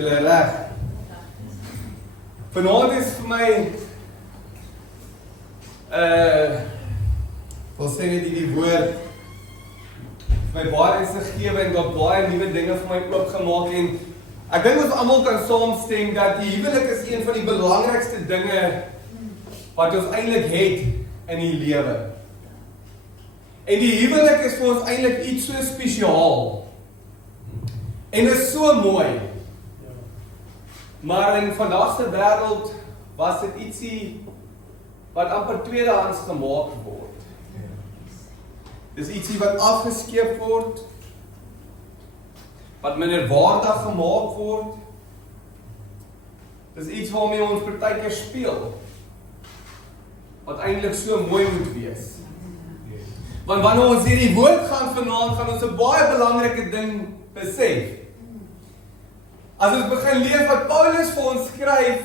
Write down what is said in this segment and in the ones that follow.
julle reg. Vanaand is vir my wil sê net die woord vir my baie insiggewend en dat baie nuwe dinge vir my oopgemaak en ek dink ons almal kan saamstem dat die huwelik is een van die belangrikste dinge wat ons eintlik het in die lewe. En die huwelik is vir ons eintlik iets so spesiaal. En is so mooi. Maar in vandag se wêreld was dit ietsie wat amper tweedehands gemaak word. Dis ietsie wat afgeskeep word, wat minderwaardig gemaak word. Dis iets waarmee ons partykeer speel, wat eintlik so mooi moet wees. Want wanneer ons hierdie woord gaan vanaand, gaan ons 'n baie belangrike ding besef. As ons begin lees wat Paulus vir ons skryf,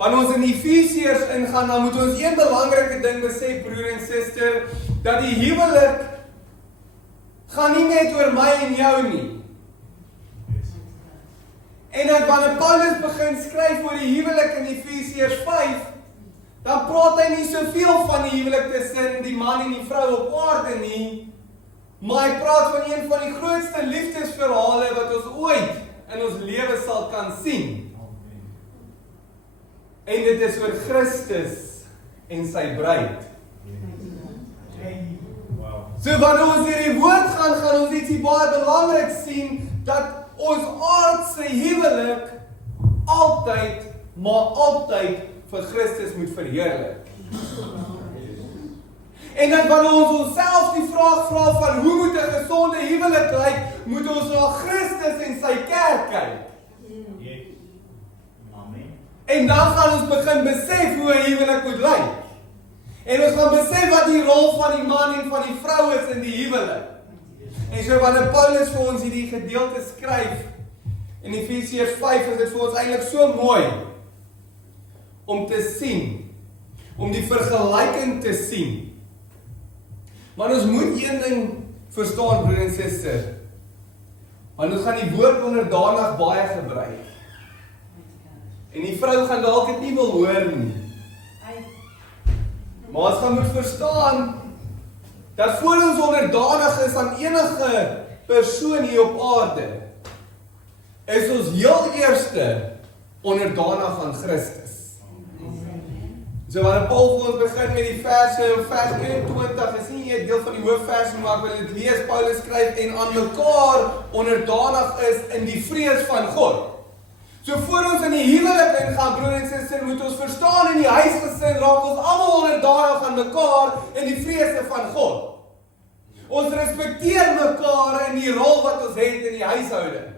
wanneer ons in Efesiërs ingaan, dan moet ons een belangrike ding besef, broer en suster, dat die huwelik gaan nie net oor my en jou nie. En dat wanneer Paulus begin skryf oor die huwelik in Efesiërs 5, dan praat hy nie soveel van die huwelik tussen die man en die vrou op aarde nie, maar hy praat van een van die grootste liefdesverhale wat ons ooit in ons lewe sal kan sien. En dit is oor Christus en sy bruid. So wanneer ons hierdie woord gaan ons ietsie baie belangrik sien, dat ons aardse huwelik altyd, maar altyd vir Christus moet verheerlik. En dat wanneer ons onsself die vraag vra van hoe moet 'n gesonde huwelik lyk, moet ons na Christus en sy kerk kyk. En dan gaan ons begin besef hoe 'n huwelik moet lyk. En ons gaan besef wat die rol van die man en van die vrou is in die huwelik. En so wanneer Paulus vir ons hierdie gedeelte skryf in Efesiërs 5, is dit vir ons eintlik so mooi om te sien, om die vergelyking te sien. Maar ons moet een ding verstaan, broer en suster, want ons gaan die woord onderdanig baie gebruik. En die vrou gaan dalk dit nie wil hoor nie. Maar ons gaan moet verstaan, dat voor ons onderdanig is aan enige persoon hier op aarde, is ons heel eerste onderdanig aan Christus. So wanneer Paul vir ons begin met die verse, vers 21, is nie 'n deel van die hoofverse, maar ek wil dit lees, Paulus skryf, en aan mekaar onderdanig is in die vrees van God. So voor ons in die huwelik ingaan, broer en suster, moet ons verstaan in die huisgesin raak ons almal onderdanig aan mekaar in die vrese van God. Ons respekteer mekaar in die rol wat ons het in die huishouding.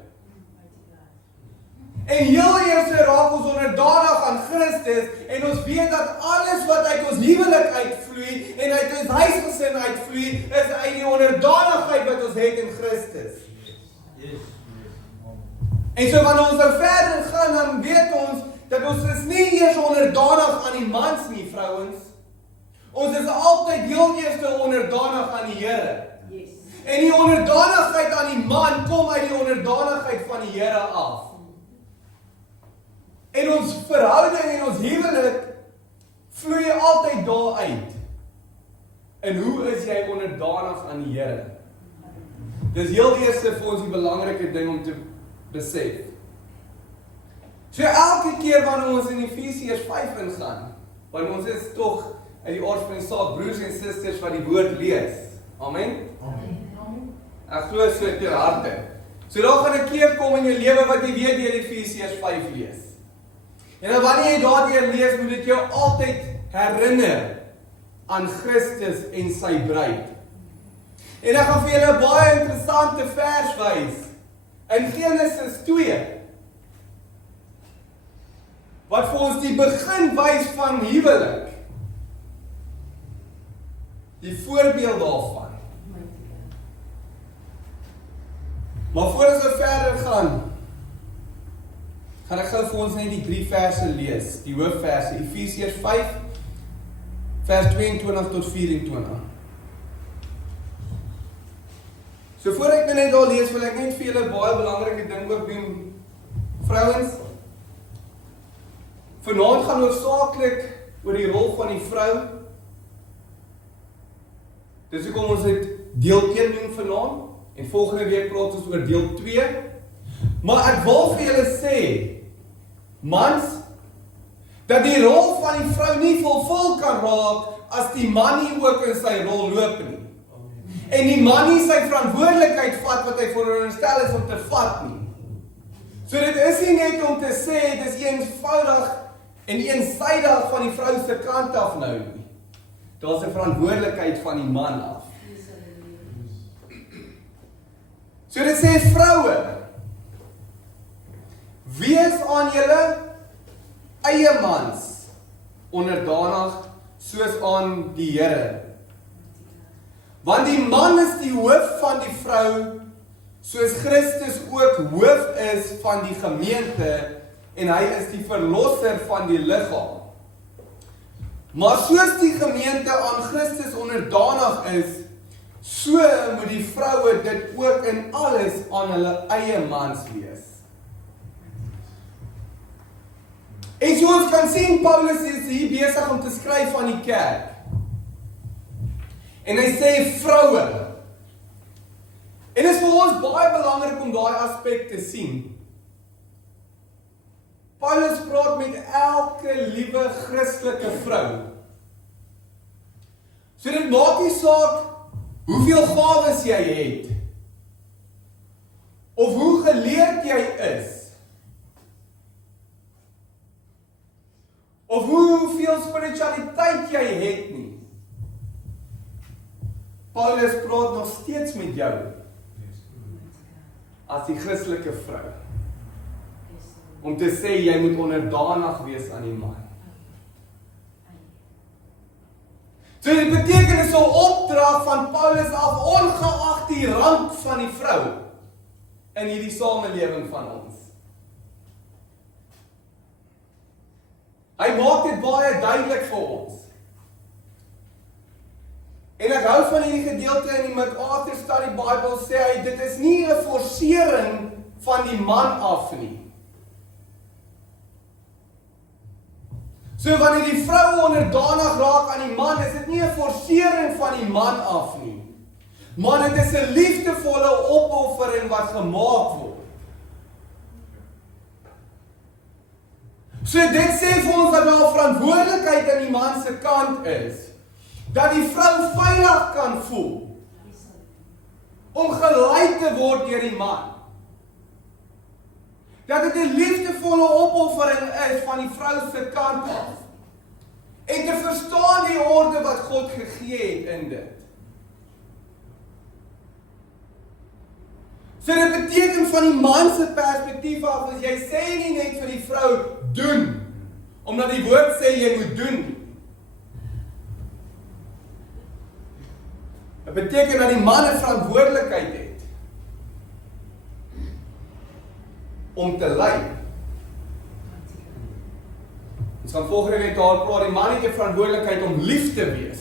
En heel eers raak ons onderdanig aan Christus en ons weet dat alles wat uit ons huwelik uitvloei en uit ons huisgesin uitvloei, is uit die onderdanigheid wat ons het in Christus. En so wanneer ons nou verder gaan, dan weet ons dat ons is nie eers onderdanig aan die mans nie, vrouens. Ons is altyd heel eers onderdanig aan die Here. En die onderdanigheid aan die man kom uit die onderdanigheid van die Here af. En ons verhouding en ons huwelik vloei altyd daaruit. En hoe is jy onderdanig aan die Here? Dis heel eers vir ons die belangrike ding om te besef. So elke keer wanneer ons in Efesiërs 5 ingaan, want ons is tog uit die aard van die saak broers en susters wat die woord lees. Amen? Amen. Ek glo so ter harte. So daar gaan 'n keer kom in jou lewe wat jy weer deur Efesiërs 5 lees. En dan wanneer jy daardeur lees, moet dit jou altyd herinner aan Christus en sy bruid. En ek gaan vir julle 'n baie interessante vers wys in Genesis 2. Wat vir ons die begin wys van huwelik. Die voorbeeld daarvan. Maar voor ons verder gaan ek gou vir ons net die 3 verse lees, die hoofverse, Efesiërs 5, vers 22 tot 24. So voor ek net daar lees, wil ek net vir julle 'n baie belangrike ding ook doen, Vrouens, vanaand gaan hoofsaaklik oor die rol van die vrou. Dis hoekom ons dit deel 1 doen vanaand, en volgende week praat ons oor deel 2. Maar ek wil vir julle sê, mans, dat die rol van die vrou nie vervul kan raak, as die man nie ook in sy rol loop nie. En die man nie sy verantwoordelikheid vat, wat hy veronderstel is om te vat nie. So dit is nie net om te sê, dit is eenvoudig en eensydig van die vrou se kant af nou nie. Daar is 'n verantwoordelikheid van die man af. So dit sê vroue, wees aan julle eie mans onderdanig soos aan die Here. Want die man is die hoof van die vrou, soos Christus ook hoof is van die gemeente, en hy is die verlosser van die liggaam. Maar soos die gemeente aan Christus onderdanig is, so moet die vroue dit ook in alles aan hulle eie mans wees. En so ons kan sien, Paulus is hier besig om te skryf aan die kerk. En hy sê vroue. En dit is vir ons baie belangrik om daai aspek te sien. Paulus praat met elke liewe Christelike vrou. So dit maak nie saak hoeveel gawes jy het, of hoe geleerd jy is, of hoeveel spiritualiteit jy het nie. Paulus praat nog steeds met jou, as die Christelike vrou, om te sê, jy moet onderdanig wees aan die man. So dit beteken is 'n opdrag van Paulus af, ongeag die rang van die vrou, in hierdie samelewing van ons. Hy maak dit baie duidelik vir ons. En ek hou van hierdie gedeelte in die MacArthur Study Bible, sê hy, dit is nie 'n forsering van die man af nie. So wanneer die vrou onderdanig raak aan die man, is dit nie 'n forsering van die man af nie. Maar dit is 'n liefdevolle opoffering wat gemaak word. So dit sê vir ons dat daar 'n verantwoordelikheid aan die man se kant is, dat die vrou veilig kan voel, om gelei te word deur die man. Dat dit 'n liefdevolle opoffering is van die vrou se kant af. En te verstaan die orde wat God gegee het in dit. So dit beteken van die man se perspektief af, as jy sê nie net vir die vrou, doen, omdat die woord sê jy moet doen. Dit beteken dat die man 'n verantwoordelikheid het, om te lei. Ons gaan volgende week daar praat, die man het 'n verantwoordelikheid om lief te wees,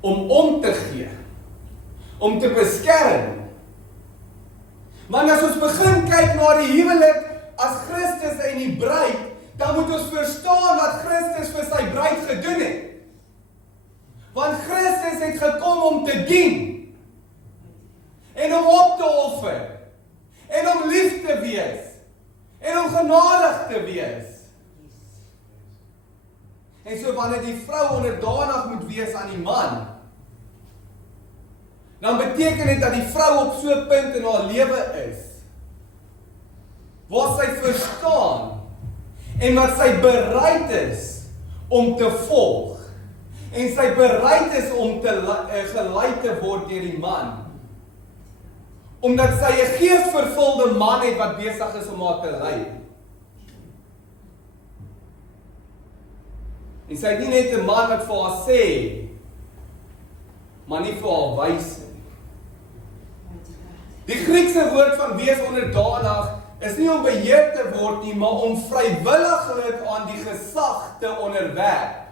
om te gee, om te beskerm. Want as ons begin kyk na die huwelik as Christus en die bruid, dan moet ons verstaan wat Christus vir sy bruid gedoen het. Want Christus het gekom om te dien, en om op te offer, en om lief te wees, en om genadig te wees. En so wanneer die vrou onderdanig moet wees aan die man, dan beteken dit dat die vrou op so 'n punt in haar lewe is, waar sy verstaan, en wat sy bereid is om te volg, en sy bereid is om gelei te word deur die man, omdat sy 'n geesvervulde man het wat besig is om haar te lei. En sy het nie net 'n man wat vir haar sê, maar nie vir haar wys nie. Die Griekse woord van wees onderdanig is nie om beheer te word nie, maar om vrywilliglik aan die gesag te onderwerp.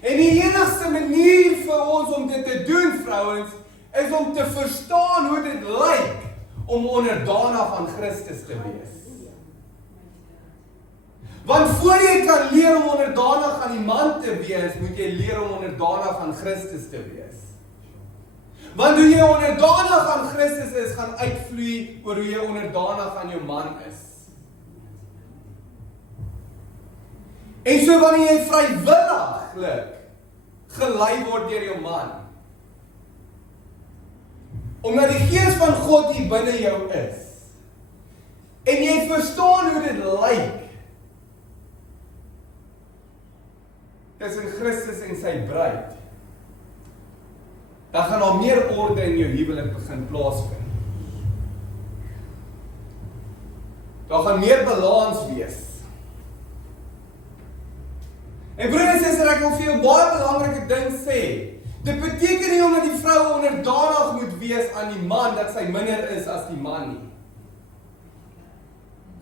En die enigste manier vir ons om dit te doen, vrouens, is om te verstaan hoe dit lyk om onderdanig aan Christus te wees. Want voor jy kan leer om onderdanig aan die man te wees, moet jy leer om onderdanig aan Christus te wees. Want hoe jy onderdanig aan Christus is, gaan uitvloei oor hoe jy onderdanig aan jou man is. En so wanneer jy vrywilliglik gelei word deur jou man, omdat die Gees van God hier binne jou is, en jy verstaan hoe dit lyk, tussen Christus en sy bruid, dan gaan daar meer orde in jou huwelik begin plaasvind. Daar gaan meer balans wees. En broer en suster, ek wil vir jou baie belangrike ding sê. Dit beteken nie omdat die vrou onderdanig moet wees aan die man, dat sy minder is as die man nie.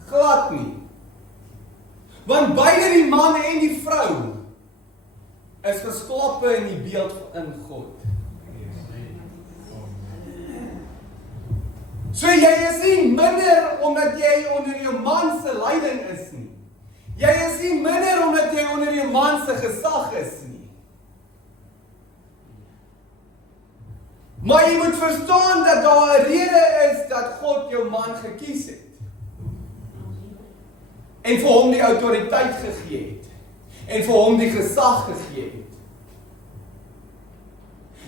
Glad nie. Want beide die man en die vrou is geskape in die beeld in God. So jy is nie minder omdat jy onder jou man se leiding is nie. Jy is nie minder omdat jy onder jou man se gesag is nie. Maar jy moet verstaan dat daar 'n rede is dat God jou man gekies het. En vir hom die autoriteit gegee het. En vir hom die gesag gegee het.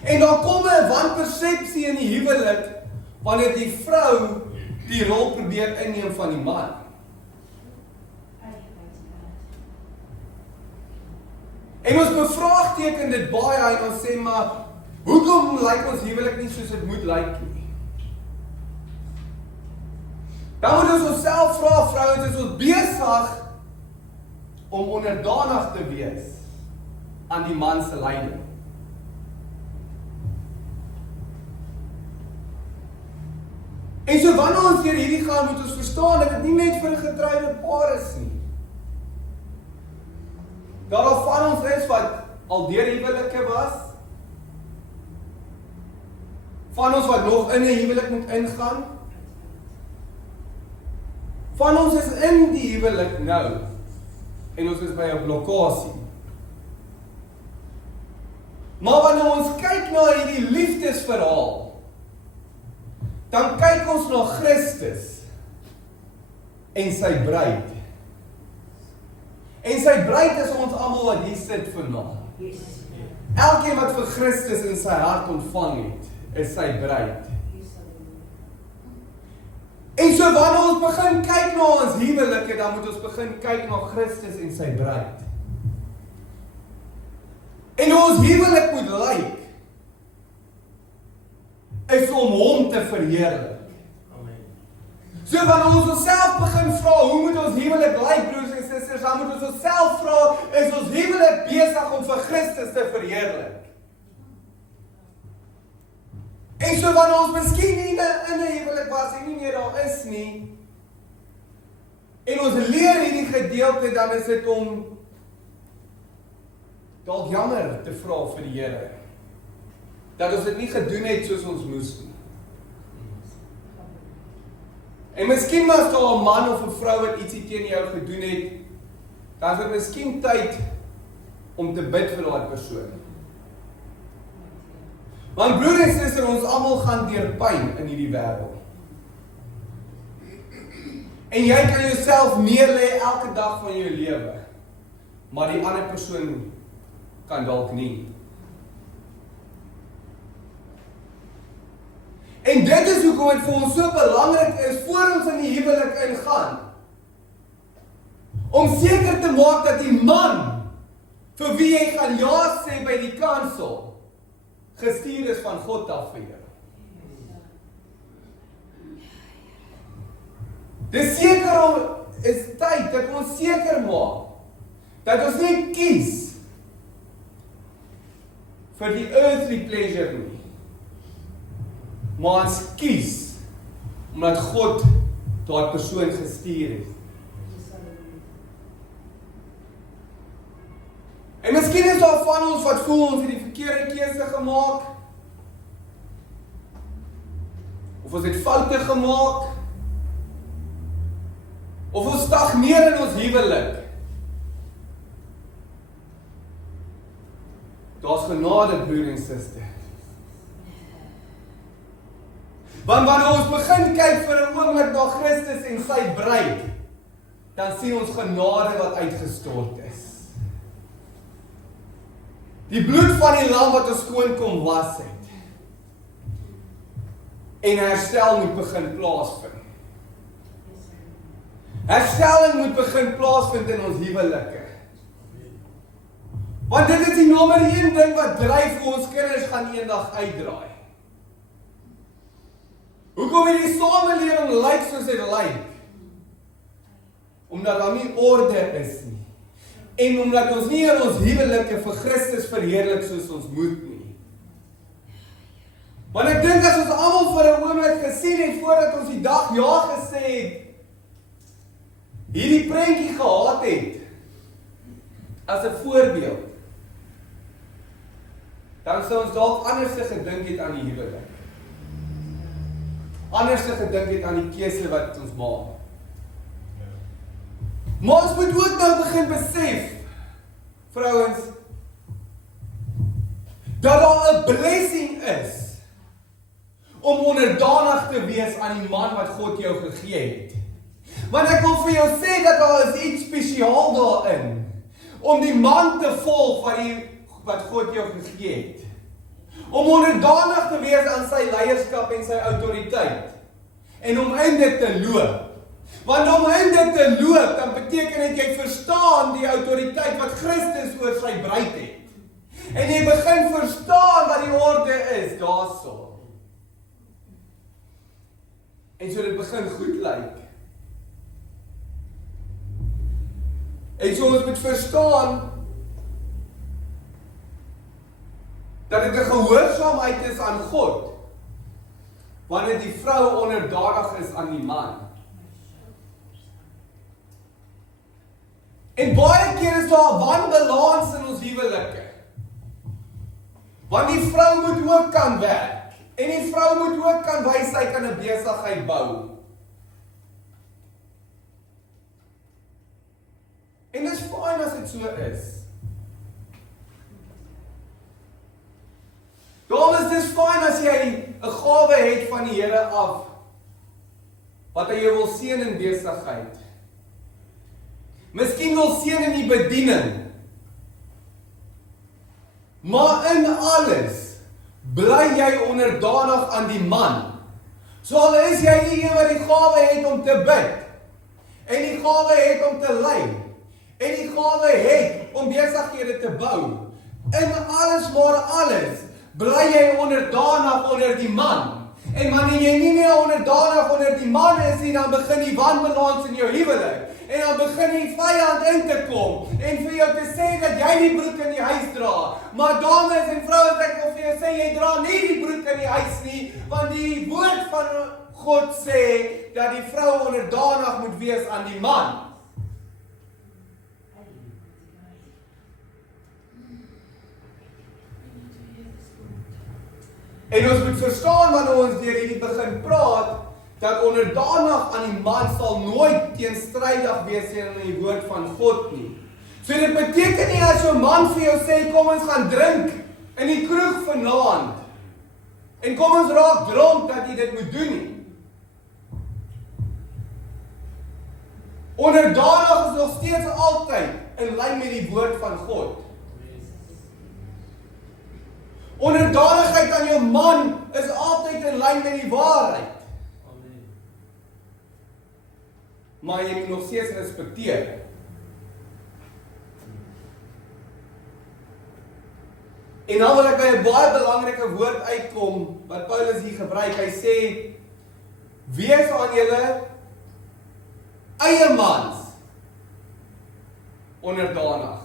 En dan kom 'n wanpersepsie in die huwelik, wanneer die vrou die rol probeer inneem van die man. En ons bevraagteken dit baie en ons sê maar, hoekom lyk ons huwelik nie soos dit moet lyk nie? Dan moet ons onsself vra, vrouens, is ons besig om onderdanig te wees aan die man se leiding? En so wanneer ons deur hierdie gaan, moet ons verstaan dat dit nie net vir 'n getroude paar is nie. Daar van ons is wat al deur huwelike was, van ons wat nog in 'n huwelik moet ingaan, van ons is in die huwelik nou, en ons is by 'n blokkasie. Maar wanneer ons kyk na hierdie liefdesverhaal, dan kyk ons na Christus en sy bruid. En sy bruid is ons almal wat hier sit vandag. Elkeen wat vir Christus in sy hart ontvang het, is sy bruid. En so wanneer ons begin kyk na ons huwelike, dan moet ons begin kyk na Christus en sy bruid. En hoe ons huwelik moet lyk, is om hom te verheerlik. So wanneer ons onsself begin vra, hoe moet ons huwelik lyk, broers en susters, dan moet ons onsself vra, is ons huwelik besig om vir Christus te verheerlik? En so wanneer ons miskien nie in 'n huwelik was en nie meer daar is nie, en ons leer hierdie gedeelte, dan is dit om dalk jammer te vra vir die Here, dat ons dit nie gedoen het soos ons moes nie. En miskien was daar 'n man of 'n vrou wat ietsie teen jou gedoen het, dan is dit miskien tyd om te bid vir daai persoon. Want broer en suster, ons almal gaan deur pyn in hierdie wêreld. En jy kan jouself neerlê elke dag van jou lewe, maar die ander persoon kan dalk nie. En dit is hoekom dit vir ons so belangrik is, voor ons in die huwelik ingaan, om seker te maak dat die man, vir wie jy gaan ja sê by die kansel, gestuur is van God af vir jou. Dis seker is tyd dat ons seker maak, dat ons nie kies vir die earthly pleasure nie, maar ons kies omdat God daai persoon gestuur het. En miskien is daar van ons wat voel ons het die verkeerde keuse gemaak, of ons het foute gemaak, of ons stagneer in ons huwelik. Daar's genade, broer en suster. Want wanneer ons begin kyk vir 'n oomblik na Christus en sy bruid, dan sien ons genade wat uitgestort is. Die bloed van die lam wat ons skoon kom was het. En herstel moet begin plaasvind. Herstelling moet begin plaasvind in ons huwelike. Want dit is die nommer 1 ding wat dryf vir ons kinders gaan eendag uitdraai. Hoekom het die samelewing lyk soos dit lyk? Omdat daar nie orde is nie. En omdat ons nie in ons huwelike vir Christus verheerlik soos ons moet nie. Want ek dink as ons almal vir 'n oomblik gesien het voordat ons die dag ja gesê het, hierdie prentjie gehad het as 'n voorbeeld, dan sou ons dalk anders gedink het aan die huwelik. Anders gedink het aan die keuse wat ons maak. Maar ons moet ook nou begin besef, vrouens, dat daar 'n blessing is om onderdanig te wees aan die man wat God jou gegee het. Want ek wil vir jou sê dat daar is iets spesiaal daarin, om die man te volg wat God jou gegee het. Om onderdanig te wees aan sy leierskap en sy autoriteit. En om in dit te loop. Want om in dit te loop, dan beteken dit jy verstaan die autoriteit wat Christus oor sy bruid het. En jy begin verstaan wat die orde is daarso. En so dit begin goed lyk. En so ons moet verstaan dat dit 'n gehoorsaamheid is aan God, wanneer die vrou onderdanig is aan die man. En baie keer is daar 'n wanbalans in ons huwelike. Want die vrou moet ook kan werk, en die vrou moet ook kan wys sy kan 'n besigheid bou. En dit is fyn as dit so is. Dames, dit is fyn as jy 'n gawe het van die Here af, wat hy jou wil seën in besigheid. Miskien wil seën in die bediening. Maar in alles, bly jy onderdanig aan die man. So al is jy die een wat die gawe het om te bid, en die gawe het om te lei, en die gawe het om besighede te bou. In alles maar alles, bly jy onderdanig onder die man. En wanneer jy nie meer onderdanig onder die man is nie, dan begin die wanbalans in jou huwelik. En dan begin die vyand in te kom en vir jou te sê dat jy die broek in die huis dra. Maar dames en vrouens, ek wil vir jou sê, jy dra nie die broek in die huis nie, want die woord van God sê dat die vrou onderdanig moet wees aan die man. En ons moet verstaan wanneer ons deur hierdie begin praat, dat onderdanig aan die man sal nooit teenstrydig wees teen die woord van God nie. So dit beteken nie as jou man vir jou sê, kom ons gaan drink in die kroeg vanaand, en kom ons raak dronk, dat jy dit moet doen nie. Onderdanig is nog steeds altyd in lyn met die woord van God. Onderdanigheid aan jou man is altyd in lyn met die waarheid. Maar jy moet nog steeds respekteer. En dan wil ek by 'n baie belangrike woord uitkom, wat Paulus hier gebruik. Hy sê, wees aan julle eie mans onderdanig.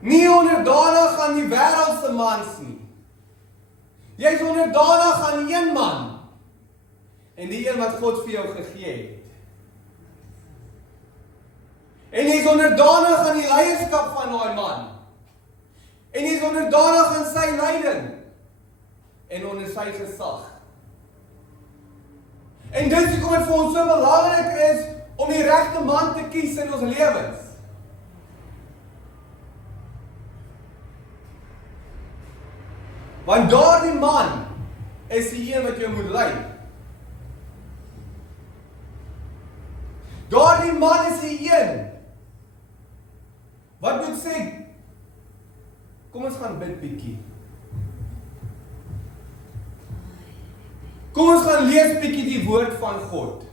Nie onderdanig aan die wêreldse mans nie. Jy is onderdanig aan een man, en die een wat God vir jou gegee het. En jy is onderdanig aan die leierskap van daai man. En jy is onderdanig aan sy leiding. en onder sy gesag. En dit is hoekom dit vir ons so belangrik is om die regte man te kies in ons lewens. Want daardie man is die een wat jou moet lei. Daardie man is die een wat moet sê, kom ons gaan bid bietjie. Kom ons gaan lees bietjie die woord van God.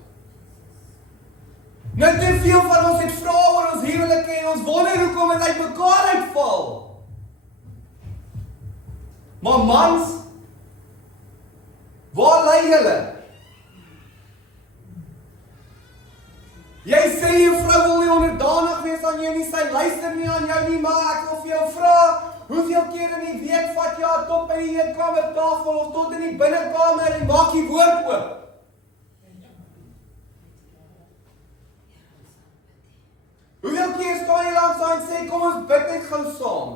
Nou te veel van ons het vrae oor ons huwelike en ons wonder hoekom dit uitmekaar uitval. Maar mans, waar lei julle? Jy sê jou vrou wil nie onderdanig wees aan jou nie, sy luister nie aan jou nie, maar ek wil vir jou vra, hoeveel keer in die week vat jy tot by die eetkamertafel of tot in die binnekamer en maak die woord oop? Hoeveel keer staan jy langs haar en sê, kom ons bid net gou saam?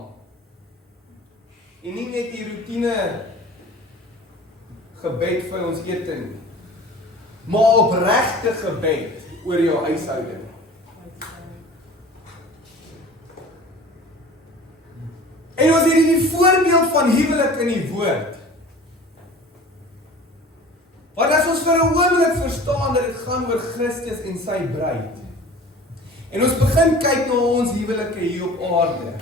En nie net die routine gebed vir ons ete nie, maar opregte gebed oor jou huishouding. En ons het hierdie voorbeeld van huwelik in die woord. Want as ons vir 'n oomblik verstaan dat dit gaan oor Christus en sy bruid, en ons begin kyk na ons huwelike hier op aarde,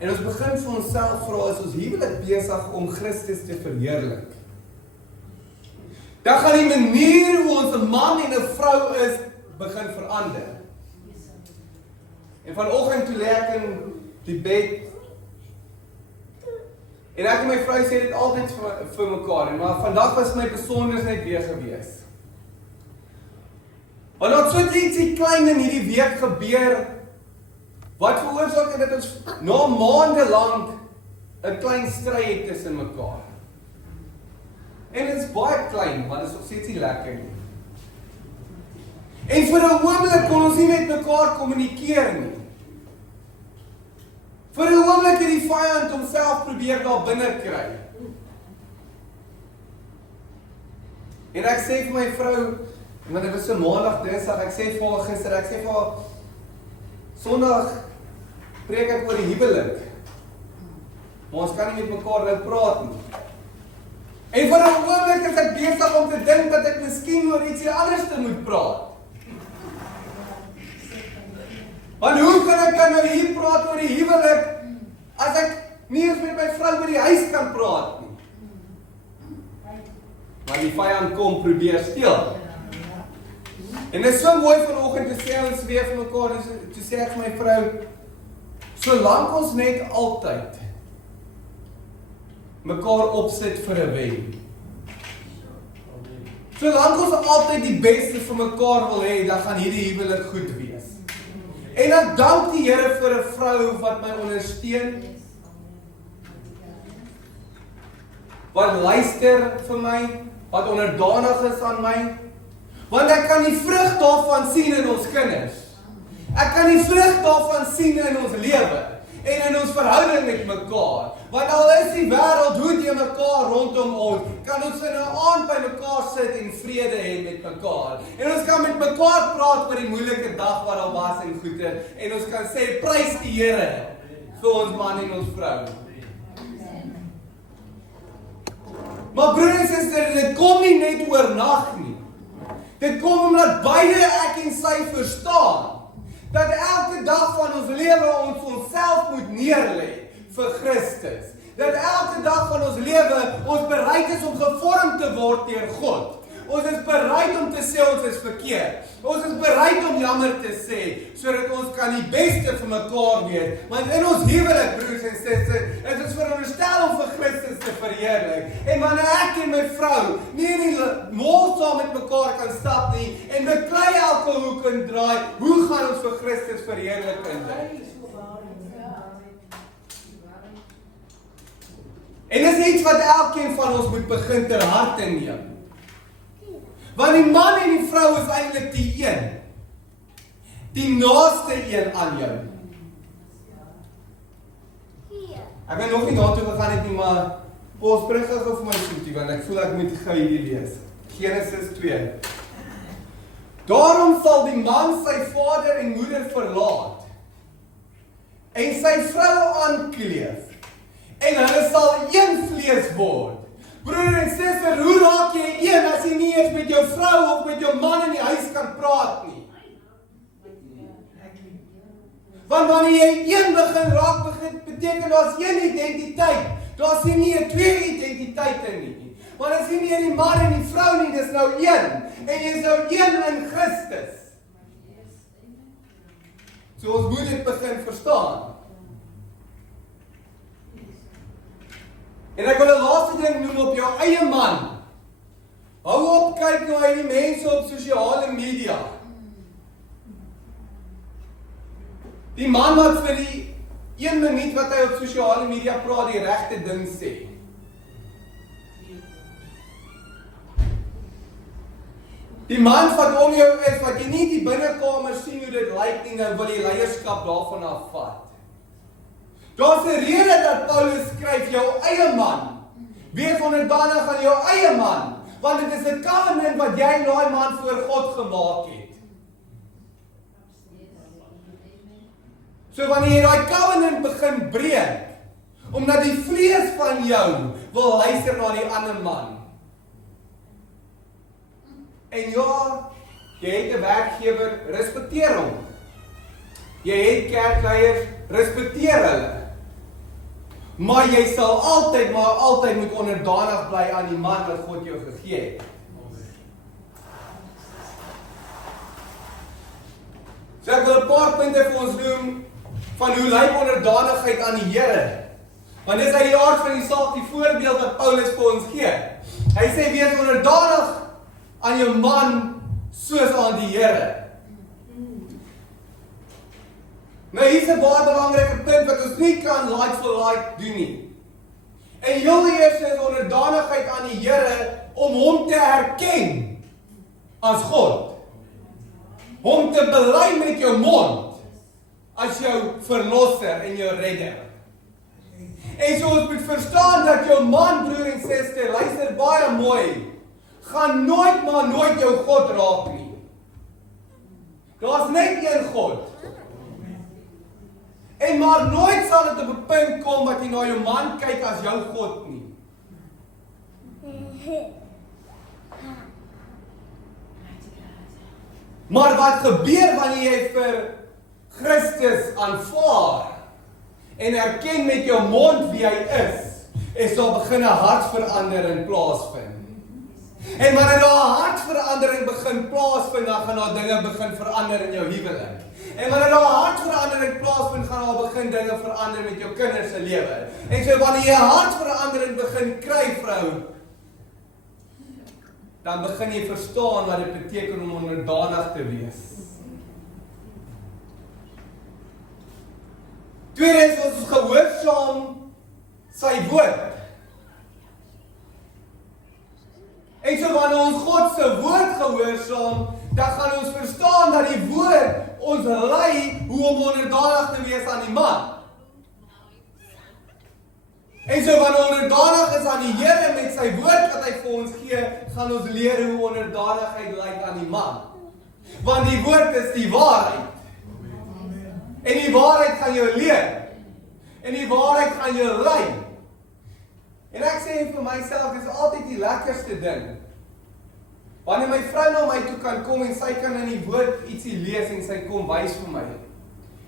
en ons begin vir onsself vra, is ons huwelik besig om Christus te verheerlik? Dan gaan die manier hoe ons 'n man en 'n vrou is, begin verander. En vanoggend toe lê ek in die bed, en ek en my vrou sê dit altyd vir mekaar, maar vandag was my besonder net weer gewees. Want dat so ietsie klein in hierdie week gebeur, wat veroorsaak dat ons na maande lank 'n klein stryd het tussen mekaar. En dit is baie klein, maar dit is nog steeds nie lekker nie. En vir 'n oomblik kon ons nie met mekaar kommunikeer nie. Vir 'n oomblik het die vyand homself probeer daar binne kry. En ek sê vir my vrou, want dit was so maandag, dinsdag, ek sê vir haar gister, ek sê vir haar, Sondag preek ek oor die huwelik, maar ons kan nie met mekaar nou praat nie. En vir 'n oomblik is ek besig om te dink dat ek miskien oor ietsie anders te moet praat. Want hoe kan ek nou hier praat oor die huwelik, as ek nie eens met my vrou oor die huis kan praat nie? Maar die vyand kom probeer steel. En dit is so mooi vanoggend te sê ons weer vir mekaar, toe sê ek vir my vrou, solank ons net altyd mekaar opsit vir 'n wen. Solank ons altyd die beste vir mekaar wil hê, dan gaan hierdie huwelik goed wees. En ek dank die Here vir 'n vrou wat my ondersteun, wat luister vir my, wat onderdanig is aan my, want ek kan die vrug daarvan sien in ons kinders. Ek kan die vrug daarvan sien in ons lewe en in ons verhouding met mekaar. Want al is die wêreld hoe die mekaar rondom ons, kan ons in 'n aand by mekaar sit en vrede hê met mekaar. En ons kan met mekaar praat oor die moeilike dag wat daar was en goeie, en ons kan sê, prys die Here vir ons man en ons vrou. Maar broers en susters, dit kom nie net oornag nie. Dit kom omdat beide ek en sy verstaan, dat elke dag van ons lewe ons onsself moet neerlê vir Christus. Dat elke dag van ons lewe ons bereid is om gevorm te word deur God. Ons is bereid om te sê ons is verkeerd. Ons is bereid om jammer te sê, sodat ons kan die beste vir mekaar wees. Want in ons huwelik, broers en susters, is ons veronderstel om vir Christus te verheerlik. En wanneer ek en my vrou nie in die mall saam met mekaar kan stap nie, en beklei elke hoek en draai, hoe gaan ons vir Christus verheerlik in dit? En dis iets wat elkeen van ons moet begin ter harte neem. Want die man en die vrou is eintlik die een. Die naaste een aan jou. Ek ben nog nie daartoe gegaan het nie, maar Ons spring gou vir my voetie, want ek voel ek moet gou hierdie lees. Genesis 2. Daarom sal die man sy vader en moeder verlaat en sy vrou aankleef en hulle sal een vlees word. Broer en suster, hoe raak jy een as jy nie eens met jou vrou of met jou man in die huis kan praat nie? Want wanneer jy een begin raak, beteken daar's een identiteit. Daar's nie 'n twee identiteite nie. Want as jy nie die man en die vrou nie, dis nou een. En jy is nou een in Christus. So ons moet dit begin verstaan. En ek wil 'n laaste ding noem op jou eie man. Hou op kyk hoe hy die mense op sosiale media. Die man wat vir die 1 minuut wat hy op sosiale media praat, die regte ding sê. Die man wat om jou is, wat jy nie die binnekamer sien hoe dit lyk nie, nou wil die leierskap daarvan afvat. Daar's 'n rede dat Paulus skryf, jou eie man. Wees onderdanig aan jou eie man, want dit is 'n covenant wat jy en daai man voor God gemaak het. So wanneer jy daai covenant begin breek, omdat die vlees van jou wil luister na die ander man. En ja, jy het 'n werkgewer, respekteer hom. Jy het kerkleiers, respekteer hulle. Maar jy sal altyd moet onderdanig bly aan die man wat God jou gegee het. So ek wil 'n paar punte vir ons noem van hoe lyk onderdanigheid aan die Here. Want dis uit die aard van die saak die voorbeeld wat Paulus vir ons gee. Hy sê wees onderdanig aan jou man soos aan die Here. Nou hier's 'n baie belangrike punt wat ons nie kan like for like doen nie. En heel eers is onderdanigheid aan die Here om hom te erken as God. Hom te bely met jou mond as jou verlosser en jou redder. En so ons moet verstaan dat jou man, broer en suster, luister baie mooi, gaan nooit jou God raak nie. Daar's net een God. En maar nooit sal dit op 'n punt kom wat jy na jou man kyk as jou God nie. Maar wat gebeur wanneer jy vir Christus aanvaar en erken met jou mond wie hy is daar begin 'n hartsverandering plaasvind. En wanneer daar 'n hartverandering begin plaasvind, dan gaan daar dinge begin verander in jou huwelik. En wanneer daar 'n hartverandering plaasvind, gaan daar begin dinge verander met jou kinders se lewe. En so wanneer jy 'n hartverandering begin kry, vrou, dan begin jy verstaan wat dit beteken om onderdanig te wees. Tweedens, ons gehoorsaam sy woord. En so wanneer ons God se woord gehoorsaam, dan gaan ons verstaan dat die woord ons lei hoe om onderdanig te wees aan die man. En so wanneer onderdanig is aan die Here met sy woord wat hy vir ons gee, gaan ons leer hoe onderdanigheid lyk aan die man. Want die woord is die waarheid. En die waarheid gaan jou leer. En die waarheid gaan jou lei. En ek sê vir myself, dis altyd die lekkerste ding. Wanneer my vrou na my toe kan kom en sy kan in die woord ietsie lees en sy kom wys vir my.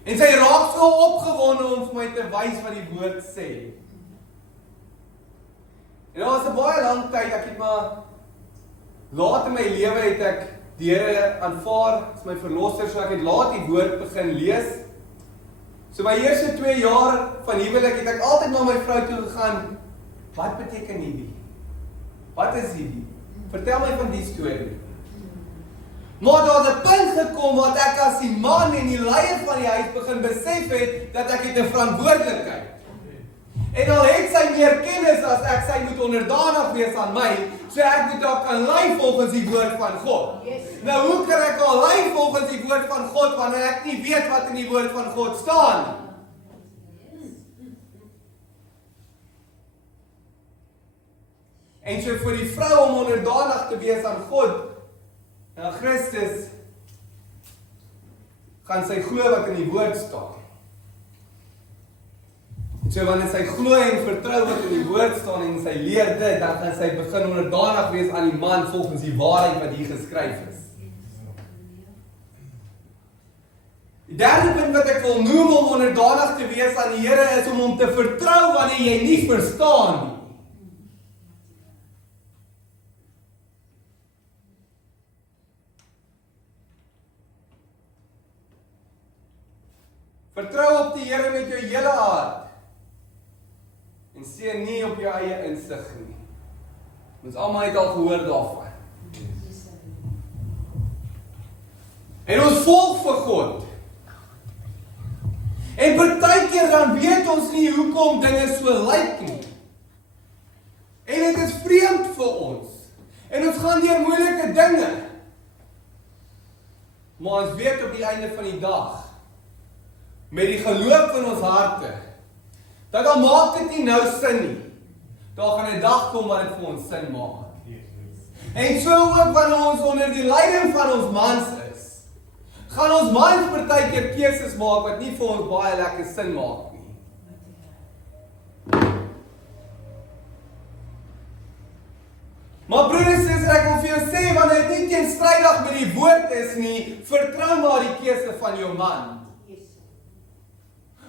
En sy raak so opgewonde om vir my te wys wat die woord sê. En daar was 'n baie lang tyd, ek het maar laat in my lewe het ek die Here aanvaar as my verlosser, so ek het laat die woord begin lees. So my eerste 2 jaar van huwelik het ek altyd na my vrou toe gegaan. Wat beteken hierdie? Wat is hierdie? Vertel my van die storie. Maar daar het 'n punt gekom wat ek as die man en die leier van die huis begin besef het dat ek het 'n verantwoordelikheid. En al het sy meer kennis as ek, sy moet onderdanig wees aan my, so ek moet haar kan lei volgens die woord van God. Nou hoe kan ek haar lei volgens die woord van God wanneer ek nie weet wat in die woord van God staan? En so vir die vrou om onderdanig te wees aan God, en aan Christus, gaan sy glo wat in die woord staan. En so wanneer sy glo en vertrou wat in die woord staan en sy leer dit, dan gaan sy begin onderdanig wees aan die man volgens die waarheid wat hier geskryf is. Die derde punt wat ek wil noem om onderdanig te wees aan die Here is om hom te vertrou wanneer jy nie verstaan nie. Vertrou op die Here met jou hele hart en steun nie op jou eie insig nie. Ons almal het al gehoor daarvan. En ons volg vir God. En partykeer dan weet ons nie hoekom dinge so lyk nie. En dit is vreemd vir ons. En ons gaan deur moeilike dinge. Maar ons weet op die einde van die dag, met die geloof in ons harte, dat dan maak dit nie nou sin nie. Daar gaan 'n dag kom waar dit vir ons sin maak. En so ook wanneer ons onder die leiding van ons mans is, gaan ons mans partykeer keuses maak wat nie vir ons baie lekker sin maak nie. Maar broers en susters, ek wil vir jou sê, wanneer dit nie teenstrydig met die woord is nie, vertrou maar die keuse van jou man.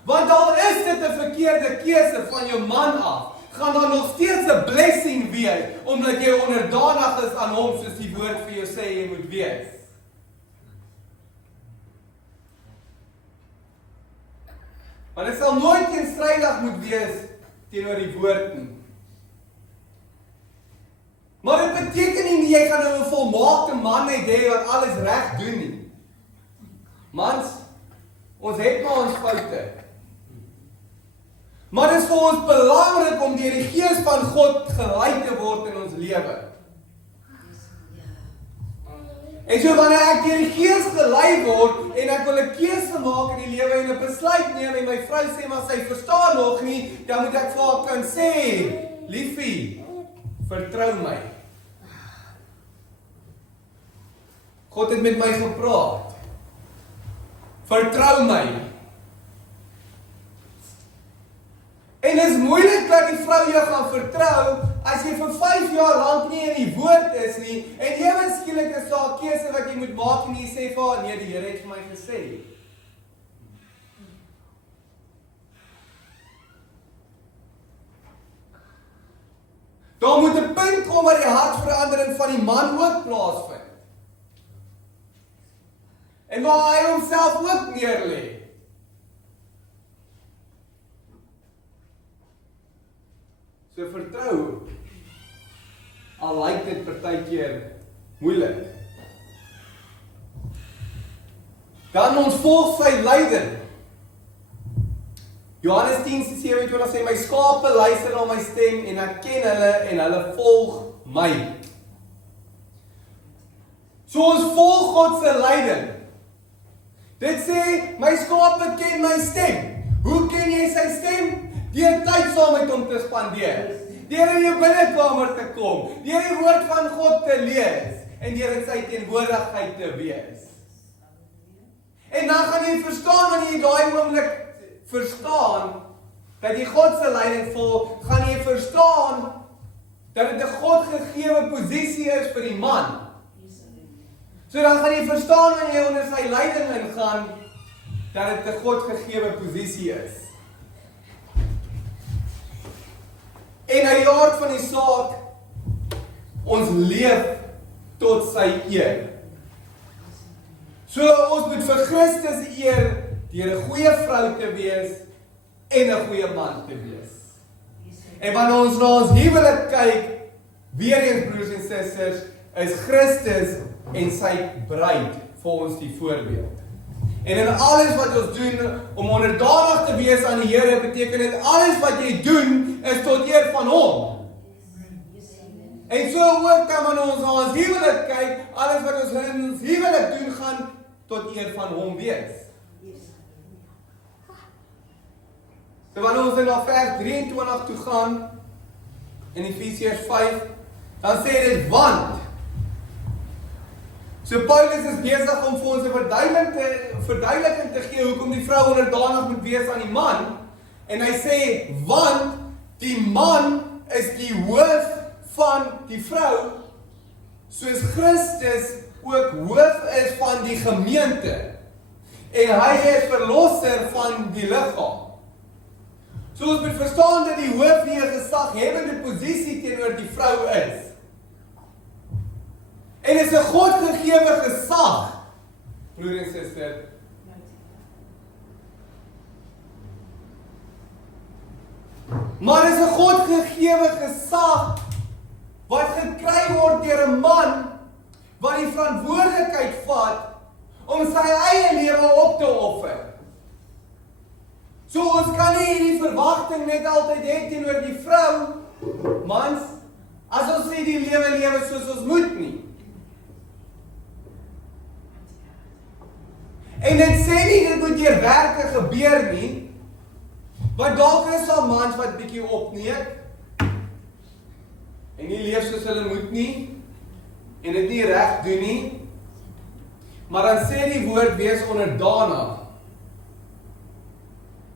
Want al is dit 'n verkeerde keuse van jou man af, gaan daar nog steeds 'n blessing wees, omdat jy onderdanig is aan hom soos die woord vir jou sê jy moet wees. Want dit sal nooit teenstrydig moet wees teenoor die woord nie. Maar dit beteken nie jy gaan nou 'n volmaakte man hê wat alles reg doen nie. Mans, ons het maar ons foute. Maar dit is vir ons belangrik om deur die Gees van God gelei te word in ons lewe. En so wanneer ek deur die Gees gelei word en ek wil 'n keuse maak in die lewe en 'n besluit neem en my vrou sê maar sy verstaan nog nie, dan moet ek vir haar kan sê, liefie, vertrou my. God het met my gepraat. Vertrou my. En dit is moeilik dat die vrou jou gaan vertrou as jy vir 5 jaar lank nie in die woord is nie en ewe skielik is daar 'n keuse wat jy moet maak en jy sê vir haar, nee, die Here het vir my gesê. Daar moet 'n punt kom waar die hartverandering van die man ook plaasvind. En waar hy homself ook neerlê. So vertrou, al lyk dit partykeer moeilik. Dan ons volg sy leiding. Johannes 10:27 sê, my skape luister na my stem en ek ken hulle en hulle volg my. So ons volg God se leiding. Dit sê, my skape ken my stem. Hoe ken jy sy stem? Deur tyd saam met hom te spandeer. Deur in jou binnekamer te kom. Deur die woord van God te lees. En deur in sy teenwoordigheid te wees. En dan gaan jy verstaan, wanneer jy daai oomblik verstaan, dat jy God se leiding volg, gaan jy verstaan, dat dit 'n God gegewe posisie is vir die man. So dan gaan jy verstaan, wanneer jy onder sy leiding ingaan, dat dit 'n God gegewe posisie is. En uit die aard van die saak, ons leef tot sy eer. So ons moet vir Christus eer, deur 'n goeie vrou te wees, en 'n goeie man te wees. En wanneer ons na ons huwelik kyk, weer eens broers en susters, is Christus en sy bruid vir ons die voorbeeld. En in alles wat ons doen, om onderdanig te wees aan die Here, beteken dit alles wat jy doen, is tot eer van hom. En so ook kan ons na ons huwelik kyk, alles wat ons in ons huwelik doen, gaan tot eer van hom wees. So wanneer ons in vers 23 toe gaan, in Efesiërs 5, Dan sê dit want. So Paulus is besig om vir ons 'n verduideliking te gee hoekom die vrou onderdanig moet wees aan die man. En hy sê, want die man is die hoof van die vrou, soos Christus ook hoof is van die gemeente. En hy is verlosser van die liggaam. So ons moet verstaan dat die hoof nie 'n gesaghebende posisie teenoor die vrou is. En is 'n Godgegewe gesag, broer en suster. Maar is 'n Godgegewe gesag wat gekry word deur 'n man wat die verantwoordelikheid vat om sy eie lewe op te offer. So ons kan nie hierdie verwagting net altyd hê teenoor die vrou, mans, as ons nie die lewe soos ons moet nie. En dit sê nie dit moet deur werke gebeur nie, want dalk is daar mans wat bietjie opneek en nie leef soos hulle moet nie en dit nie reg doen nie. Maar dan sê die woord wees onderdanig.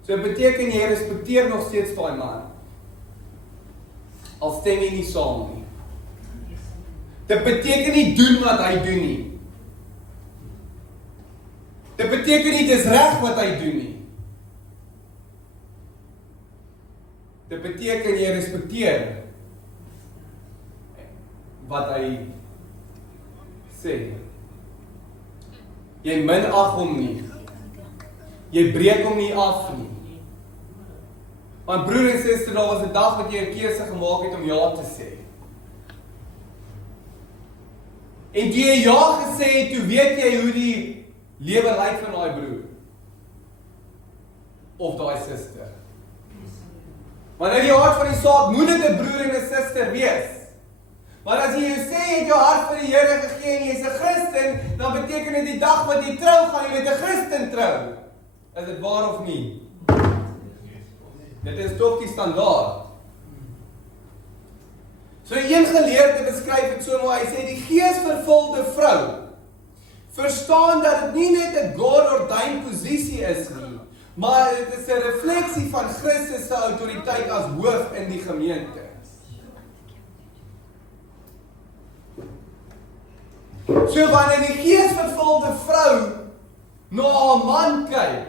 So dit beteken jy respekteer nog steeds daai man. Al stem jy nie saam nie. Dit beteken nie doen wat hy doen nie. Dit beteken nie dis reg wat hy doen nie. Dit beteken jy respekteer wat hy sê. Jy minag hom nie. Jy breek hom nie af nie. Want broer en suster, daar was 'n dag wat jy 'n keuse gemaak het om ja te sê. En toe jy ja gesê het, toe weet jy hoe die lewe lyk van daai broer. Of daai suster. Want in die hart van die saak moet dit 'n broer en 'n suster wees. Maar as jy sê jy het jou hart vir die Here gegee en jy's 'n Christen, dan beteken dit die dag wat jy trou, gaan jy met 'n Christen trou. Is dit waar of nie? Dit is tog die standaard. So een geleerde beskryf dit so mooi, hy sê die geesvervulde vrou verstaan dat dit nie net 'n God-ordained posisie is nie, maar dit is 'n refleksie van Christus se autoriteit as hoof in die gemeente. So wanneer die geesvervulde vrou na haar man kyk,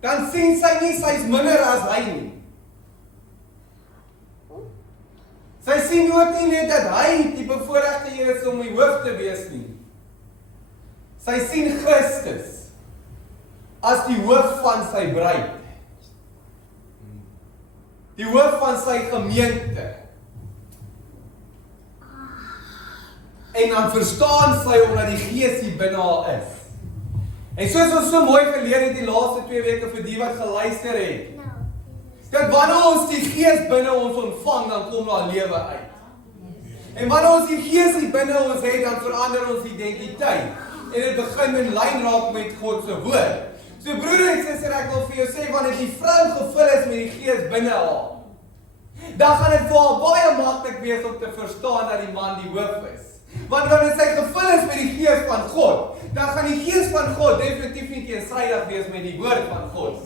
dan sien sy nie sy's minder as hy nie. Sy sien ook nie net dat hy die bevoorregte een is om die hoof te wees nie. Sy sien Christus as die hoof van sy bruid. Die hoof van sy gemeente. En dan verstaan sy omdat die Gees hier binne haar is. En soos ons so mooi geleer het die laaste 2 weke vir die wat geluister het. Dat wanneer ons die Gees binne ons ontvang, dan kom daar lewe uit. En wanneer ons die Gees hier binne ons het, dan verander ons identiteit. En dit begin in lyn raak met God se woord. So broer en suster, ek wil vir jou sê, wanneer die vrou gevul is met die Gees binne haar, dan gaan dit vir haar baie maklik wees om te verstaan dat die man die hoof is. Want wanneer sy gevul is met die Gees van God, dan gaan die Gees van God definitief nie teenstrydig wees met die woord van God.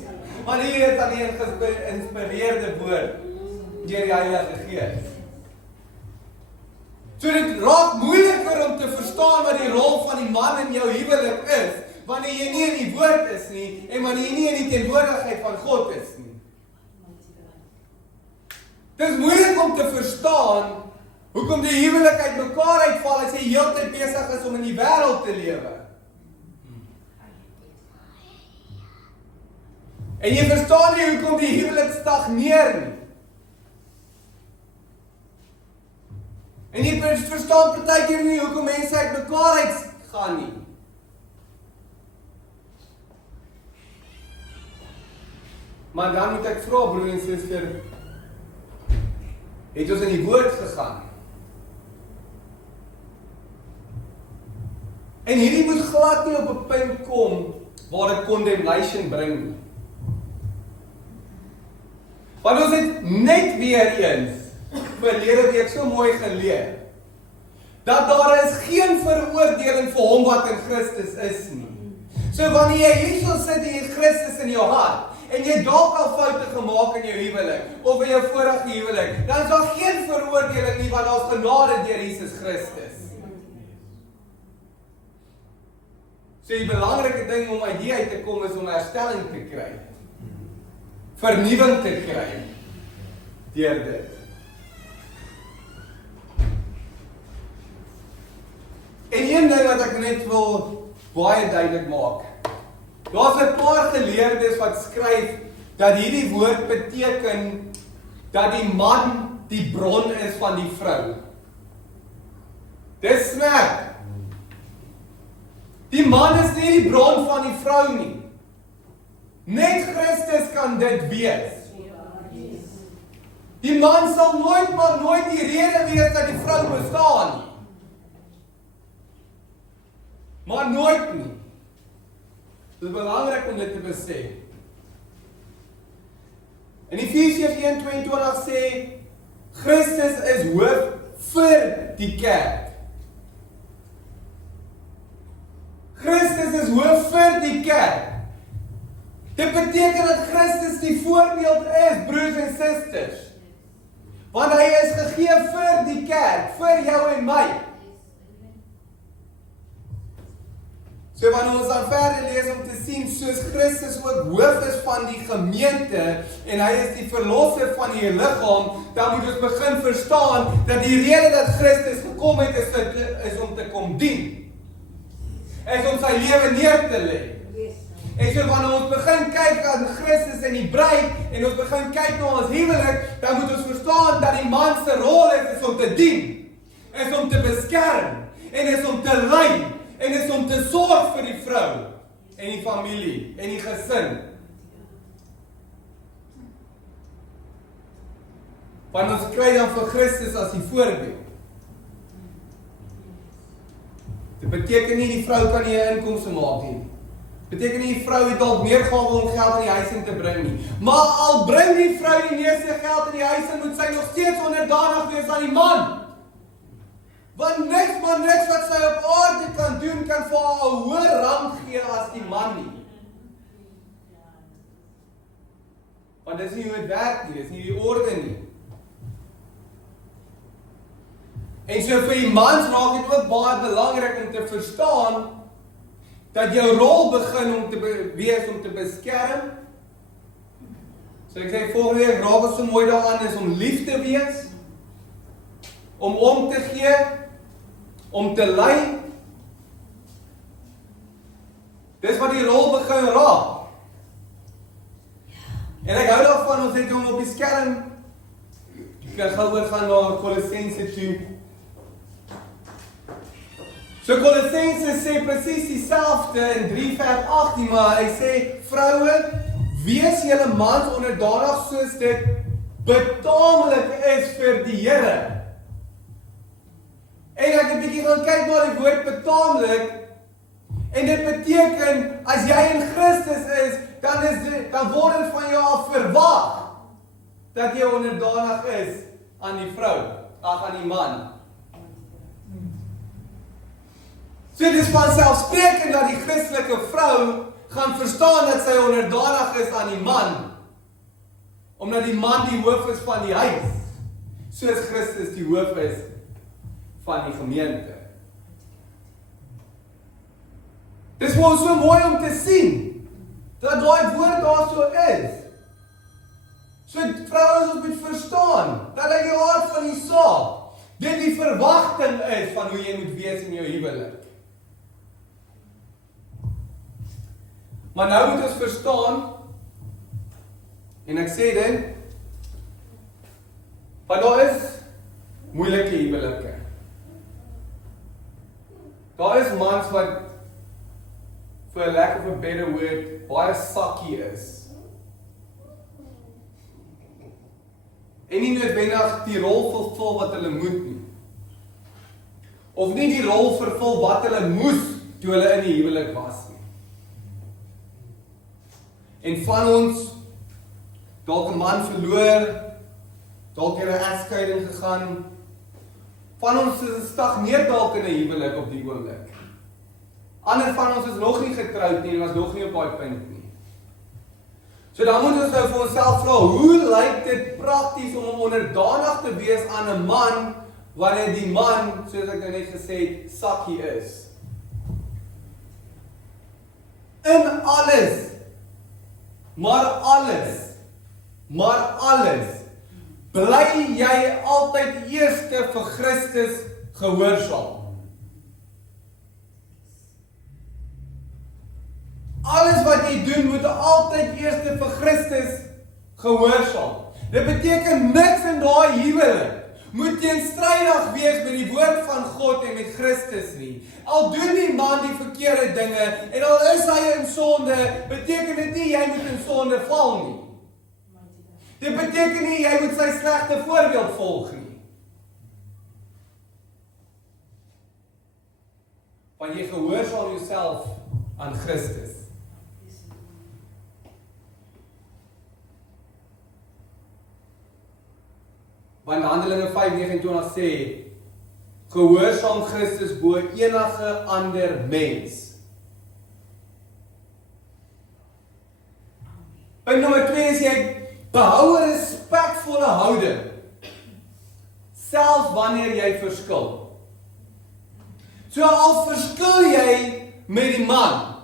Want hier is alleen geïnspireerde woord deur die Heilige Gees. So dit raak moeiliker om te verstaan wat die rol van die man in jou huwelik is, wanneer jy nie in die woord is nie, en wanneer jy nie in die teenwoordigheid van God is nie. Dit is moeilik om te verstaan hoekom die huwelik uit mekaar uitval as jy heeltyd besig is om in die wêreld te lewe. En jy verstaan nie hoekom die huwelik stagneer nie. En jy verstaan partykeer nie hoekom mense uit mekaar uitgaan nie. Maar dan moet ek vra, broer en suster, het ons in die woord gegaan? En hierdie moet glad nie op 'n punt kom waar dit condemnation bring nie. Want ons het net weer eens verlede week so mooi geleer, dat daar is geen veroordeling vir hom wat in Christus is nie. So wanneer jy hierso sit en jy het Christus in jou hart, en jy dalk al foute gemaak in jou huwelik, of in jou vorige huwelik, dan is daar geen veroordeling nie, want daar is genade deur Jesus Christus. So die belangrike ding om uit die uit te kom is om herstelling te kry. Vernuwing te kry. Deur dit. En een ding wat ek net wil baie duidelik maak. Daar's 'n paar geleerdes wat skryf dat hierdie woord beteken dat die man die bron is van die vrou. Dis smerk. Die man is nie die bron van die vrou nie. Net Christus kan dit wees. Die man sal nooit die rede wees dat die vrou bestaan nie. Maar nooit nie. Dit is belangrik om dit te besef. In Efesiërs 1:22 sê, Christus is hoof vir die kerk. Christus is hoof vir die kerk. Dit beteken dat Christus die voorbeeld is, broers en susters. Want hy is gegee vir die kerk, vir jou en my. So wanneer ons dan verder lees om te sien, soos Christus ook hoof is van die gemeente, en hy is die verlosser van die liggaam, dan moet ons begin verstaan, dat die rede dat Christus gekom het, is om te kom dien. Is om sy lewe neer te lê. En so wanneer ons begin kyk aan Christus en die bruid, en ons begin kyk na ons huwelik, dan moet ons verstaan dat die man se rol is om te dien, is om te beskerm, en is om te lei, en is om te sorg vir die vrou, en die familie, en die gesin. Want ons kry dan vir Christus as die voorbeeld. Dit beteken nie die vrou kan nie 'n inkomste maak nie. Beteken nie die vrou het dalk meer gawe om geld in die huis in te bring nie. Maar al bring die vrou die meeste geld in die huis in, moet sy nog steeds onderdanig wees aan die man. Want niks wat sy op aarde kan doen, kan vir haar 'n hoër rang gee as die man nie. Want dis nie hoe dit werk nie, dis nie die orde nie. En so vir die mans raak dit ook baie belangrik om te verstaan dat jou rol begin om te wees om te beskerm. So ek sê volgende week raak ons so mooi daaraan is om lief te wees, om te gee, om te lei. Dis wat die rol begin raak. En ek hou daarvan ons het hom op die skerm. Ek kan gou oorgaan na Kolossense toe. So Kolossense sê presies dieselfde in 3 vers 18, maar hy sê, vroue, wees julle mans onderdanig soos dit betaamlik is vir die Here. En ek het 'n bietjie gaan kyk na die woord betaamlik, en dit beteken, as jy in Christus is, dan word dit van jou af verwag, dat jy onderdanig is aan die vrou, aan die man. So dit is vanselfsprekend dat die Christelike vrou gaan verstaan dat sy onderdanig is aan die man, omdat die man die hoof is van die huis, soos Christus die hoof is van die gemeente. Dis vir ons so mooi om te sien, dat daai woord daar so is. So vrouens moet verstaan, dat uit die hart van die saak, dit die verwagting is van hoe jy moet wees in jou huwelik. Maar nou moet ons verstaan, en ek sê dit, want daar is moeilike huwelike. Daar is mans wat, for a lack of a better word, baie sakkie is. En nie noodwendig die rol vervul wat hulle moet nie. Of nie die rol vervul wat hulle moes, toe hulle in die huwelik was nie. En van ons, dalk 'n man verloor, dalk het 'n egskeiding gegaan. Van ons stagneer dalk in 'n huwelik op die oomblik. Ander van ons is nog nie getroud nie en was nog nie op daai punt nie. So dan moet ons nou vir onsself vra, hoe lyk dit prakties om onderdanig te wees aan 'n man wanneer die man, soos ek nou net gesê het, sakkie is? In alles, maar alles, bly jy altyd eerste vir Christus gehoorsaam. Alles wat jy doen, moet altyd eerste vir Christus gehoorsaam. Dit beteken niks in daai huwelik moet teenstrydig wees met die woord van God en met Christus nie. Al doen die man die verkeerde dinge en al is hy in sonde, beteken dit nie jy moet in sonde val nie. Dit beteken nie jy moet sy slegte voorbeeld volg nie. Want jy gehoorsaam jouself aan Christus. Want Handelinge 5:29 sê, gehoorsaam Christus bo enige ander mens. Punt nommer 2 is jy behou 'n respekvolle houding, selfs wanneer jy verskil. So al verskil jy met die man,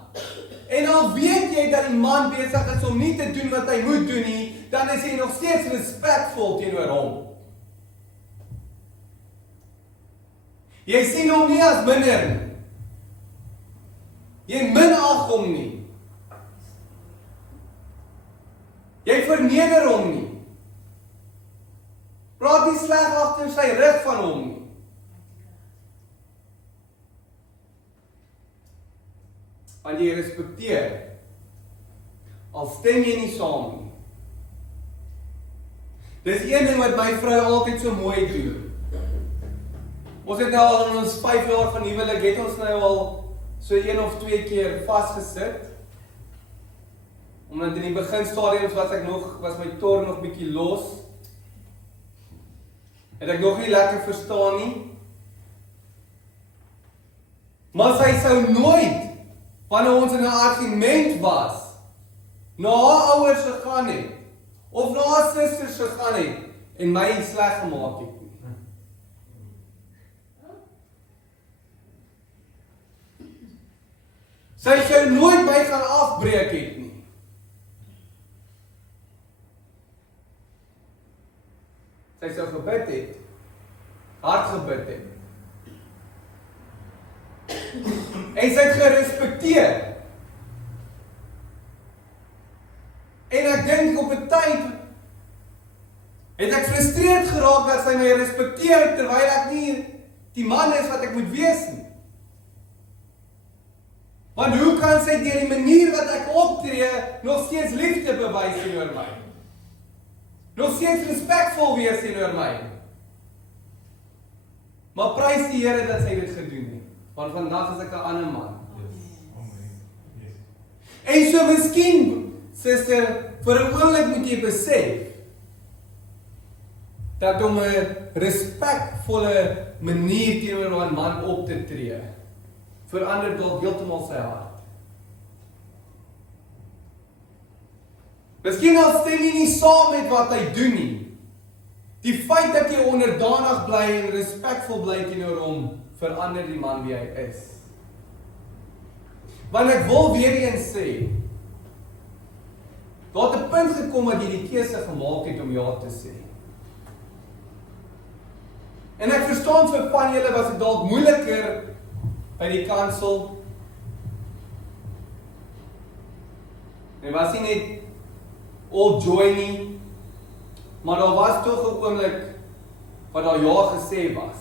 en al weet jy dat die man besig is om nie te doen wat hy moet doen nie, dan is jy nog steeds respekvol teenoor hom. Jy sien hom nie as minder nie. Jy minag hom nie. Jy verneder hom nie. Praat nie sleg agter sy rug van hom nie. Want jy respekteer, al stem jy nie saam nie. Dis een ding wat my vrou altyd so mooi doen. Ons het nou al in ons 5 jaar van huwelik, het ons nou al so 1 of 2 keer vasgesit. Omdat in die beginstadiums was my toer nog bietjie los. Het ek nog nie lekker verstaan nie. Maar sy sou nooit, wanneer ons in 'n argument was, na haar ouers gegaan het, of na haar susters gegaan het, en my sleg gemaak het. Sy sou nooit my gaan afbreek het nie. Sy sou gebid het, hard gebid het. En sy het gerespekteer. En ek dink op 'n tyd het ek frustreerd geraak dat sy my respekteer terwyl ek nie die man is wat ek moet wees nie. Want hoe kan sy deur die manier wat ek optree nog steeds liefde bewys teenoor my? Nog steeds respekvol wees teenoor my? Maar prys die Here dat sy dit gedoen het. Want vandag is ek 'n ander man. En so miskien, suster, vir 'n oomblik moet jy besef dat om 'n respekvolle manier teenoor 'n man op te tree, verander dalk heeltemal sy hart. Miskien al stem jy nie saam met wat hy doen nie. Die feit dat jy onderdanig bly en respekvol bly teenoor hom, verander die man wie hy is. Want ek wil weer eens sê, daar het 'n punt gekom dat jy die keuse gemaak het om ja te sê. En ek verstaan vir van julle was dit dalk moeiliker by die kansel. En was nie net all joy nie, maar daar was tog 'n oomblik wat daar ja gesê was.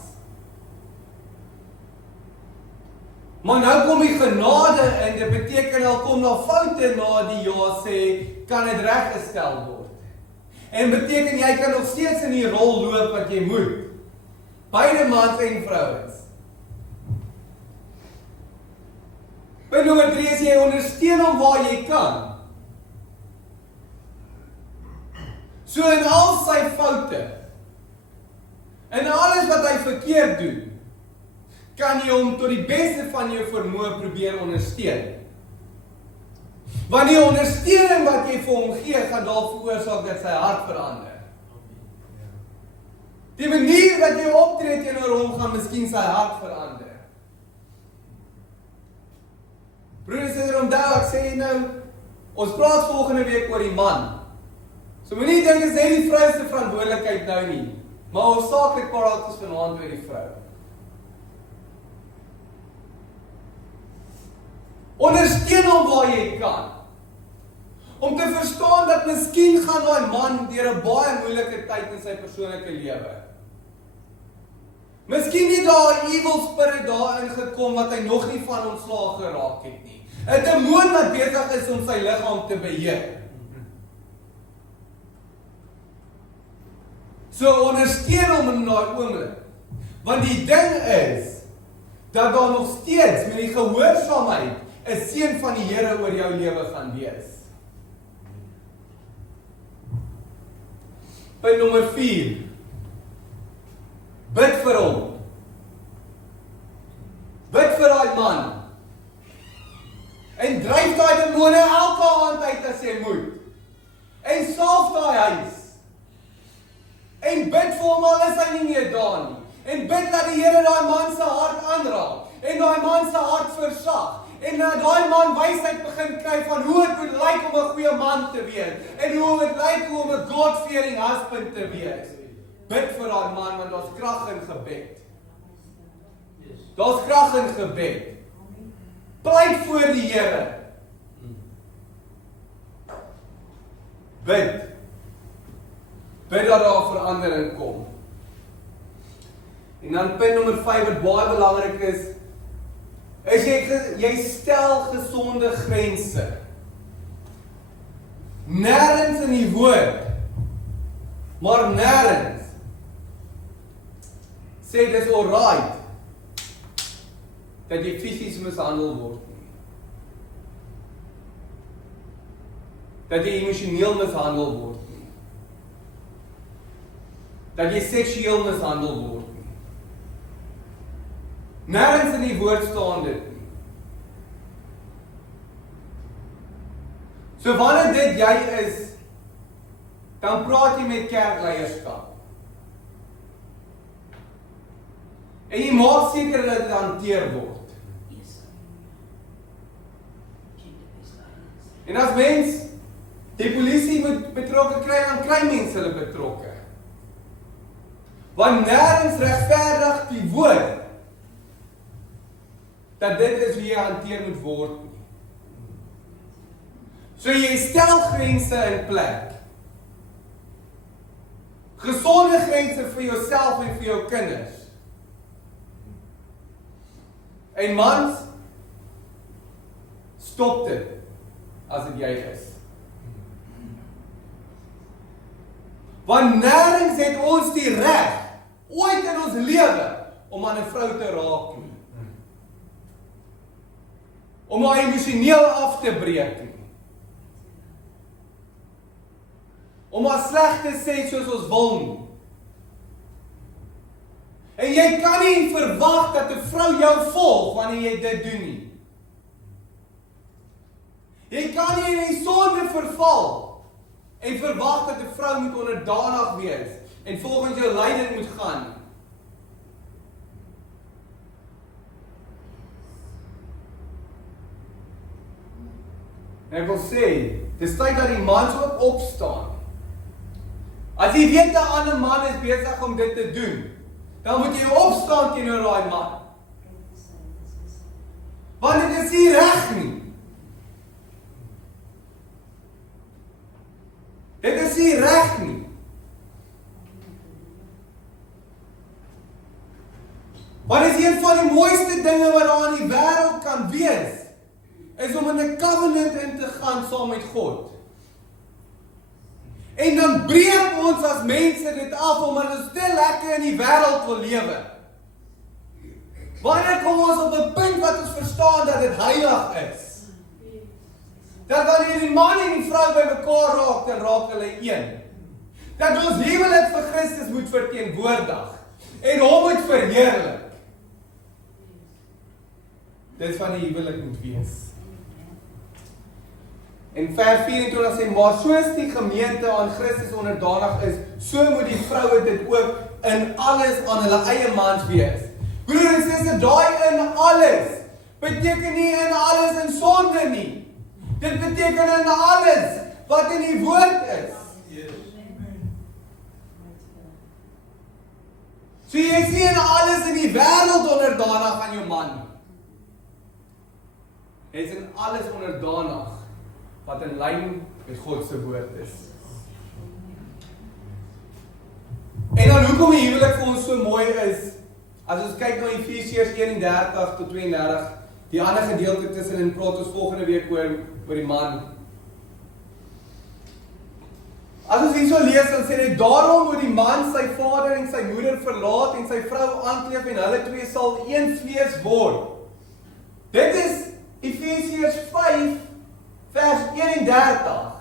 Maar nou kom die genade en dit beteken al kom daar foute na die ja sê, kan dit reggestel word. En beteken jy kan nog steeds in die rol loop wat jy moet. Beide mans en vrouens. Punt nommer 3 is jy ondersteun hom waar jy kan. So in al sy foute, In alles wat hy verkeerd doen, kan jy hom tot die beste van jou vermoë probeer ondersteun. Want die ondersteuning wat jy vir hom gee, gaan dalk veroorsaak dat sy hart verander. Die manier wat jy optree teenoor hom, gaan miskien sy hart verander. Broer en suster, onthou, ek sê nou, ons praat volgende week oor die man. So moenie dink is net die vrou se verantwoordelikheid nou nie, maar hoofsaaklik praat ons vanaand oor die vrou. Ondersteun hom waar jy kan. Om te verstaan dat miskien gaan daai man deur 'n baie moeilike tyd in sy persoonlike lewe. Miskien het daar 'n evil spirit daarin gekom wat hy nog nie van ontslae geraak het nie. 'n Demoon wat besig is om sy liggaam te beheer. So ondersteun hom in daai oomblik. Want die ding is dat daar nog steeds met die gehoorsaamheid 'n seën van die Here oor jou lewe gaan wees. Punt nommer 4. Bid vir hom. Bid vir daai man. En dryf daai demone elke aand uit as jy moet. En salf daai huis. En bid vir hom al is hy nie meer daar nie. En bid dat die Here daai man se hart aanraak. En daai man se hart versag. En daai man wysheid begin kry van hoe dit moet lyk om 'n goeie man te wees. En hoe dit lyk om 'n God-fearing husband te wees. Bid vir daai man, want daar's krag in gebed. Daar's krag in gebed. Pleit voor die Here. Bid. Bid dat daar verandering kom. En dan punt nommer 5 wat baie belangrik is jy stel gesonde grense. Nêrens in die woord, maar nêrens sê dis alright dat jy fisies mishandel word nie. Dat jy emosioneel mishandel word nie. Dat jy seksueel mishandel word nie. Nêrens in die woord staan dit nie. So wanneer dit jy is, dan praat jy met kerkleierskap. En jy maak seker dat dit hanteer word. En as mens die polisie moet betrokke kry, dan kry mense hulle betrokke. Want nêrens regverdig die woord dat dit is hoe jy hanteer moet word nie. So jy stel grense in plek. Gesonde grense vir jouself en vir jou kinders. En mans, stop dit as dit jy is. Want nêrens het ons die reg ooit in ons lewe om aan 'n vrou te raak nie. Om haar emosioneel af te breek nie. Om haar sleg te sê soos ons wil nie. En jy kan nie verwag dat 'n vrou jou volg wanneer jy dit doen nie. Jy kan nie in die sonde verval en verwag dat 'n vrou moet onderdanig wees en volgens jou leiding moet gaan. En ek wil sê, dis tyd dat die mans ook opstaan. As jy weet 'n ander man is besig om dit te doen, dan moet jy opstaan teenoor daai man. Want dit is nie reg nie. Dit is nie reg nie. Want dit is een van die mooiste dinge wat daar in die wêreld kan wees, is om in 'n covenant in te gaan saam met God. En dan breek ons as mense dit af omdat ons te lekker in die wêreld wil lewe. Wanneer kom ons op 'n punt wat ons verstaan dat dit heilig is? Dat wanneer die man en die vrou by mekaar raak, dan raak hulle een. Dat ons huwelik vir Christus moet verteenwoordig. en hom moet verheerlik. Dis van die huwelik moet wees. En vers 24 sê, maar soos die gemeente aan Christus onderdanig is, so moet die vroue dit ook in alles aan hulle eie mans wees. Broer en suster, daai in alles, beteken nie in alles in sonde nie. Dit beteken in alles wat in die woord is. So jy sê in alles in die wêreld onderdanig aan jou man. Hy is in alles onderdanig wat in lyn met God se woord is. En dan hoekom die huwelik vir ons so mooi is, as ons kyk na Efesiërs 1:30 tot 32, die ander gedeelte tussenin praat ons volgende week oor die man. As ons hierso lees, dan sê hy, daarom moet die man sy vader en sy moeder verlaat en sy vrou aankleef en hulle twee sal een vlees word. Dit is Efesiërs 5 vers 31.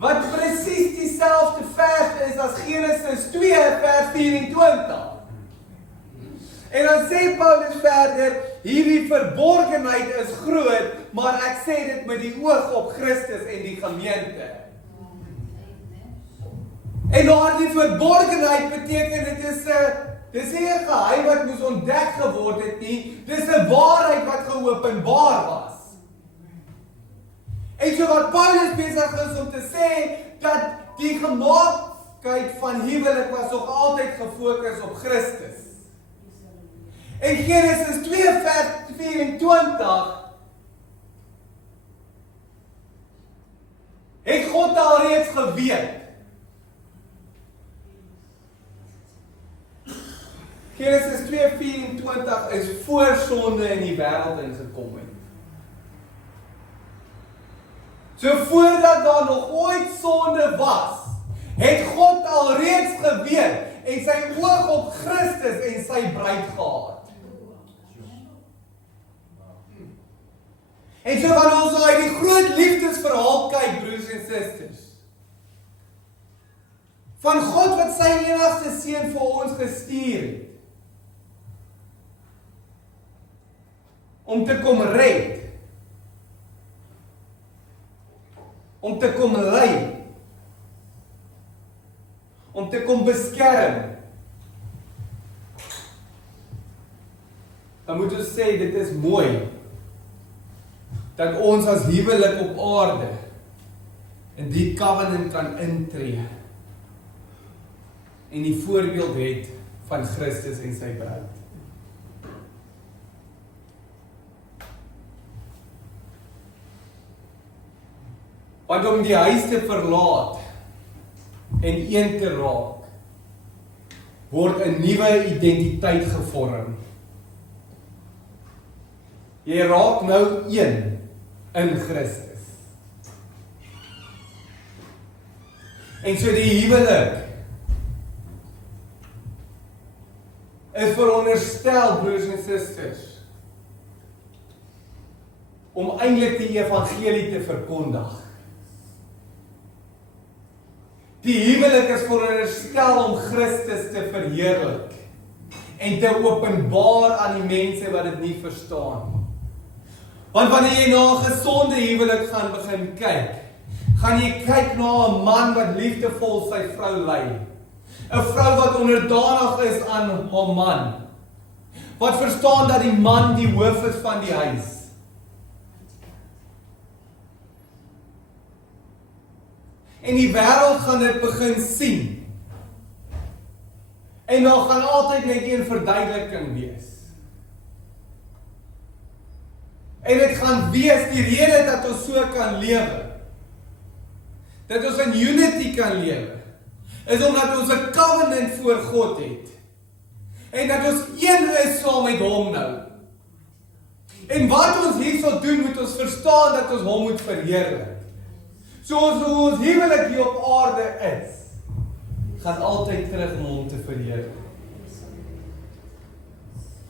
Wat presies dieselfde vers is as Genesis 2 vers 24. En dan sê Paulus verder, hierdie verborgenheid is groot, maar ek sê dit met die oog op Christus en die gemeente. En daardie verborgenheid beteken dis nie 'n geheim wat moes ontdek geword het nie, dis 'n waarheid wat geopenbaar was. En so wat Paulus besig is om te sê, dat die gemaaktheid van huwelik was nog altyd gefokus op Christus. En Genesis 2 vers 24 het God alreeds geweet. Genesis 2:24 is voor sonde in die wêreld ingekom het. So voordat daar nog ooit sonde was, het God alreeds geweet en sy oog op Christus en sy bruid gehad. En so wanneer ons na die groot liefdesverhaal kyk, broers en susters, van God wat sy enigste seun vir ons gestuur het, om te kom red, om te kom lei, om te kom beskerm, dan moet ons sê, dit is mooi, dat ons as huwelik op aarde in die covenant kan intree en die voorbeeld het van Christus en sy bruid. Want om die huis te verlaat en een te raak, word 'n nuwe identiteit gevorm. Jy raak nou een in Christus. En so die huwelik is veronderstel, broers en susters, om eintlik die evangelie te verkondig. Die huwelik is veronderstel om Christus te verheerlik en te openbaar aan die mense wat dit nie verstaan. Want wanneer jy na 'n gesonde huwelik gaan begin kyk, gaan jy kyk na 'n man wat liefdevol sy vrou lei. 'n Vrou wat onderdanig is aan haar man. Wat verstaan dat die man die hoof is van die huis. En die wêreld gaan dit begin sien. En daar gaan altyd net een verduideliking wees. En dit gaan wees die rede dat ons so kan lewe. Dat ons in unity kan lewe. Is omdat ons 'n covenant voor God het. En dat ons een is saam met hom nou. En wat ons hier sal doen, moet ons verstaan dat ons hom moet verheerlik. Soos ons huwelik hier op aarde is, gaan altyd terug om hom te verheerlik.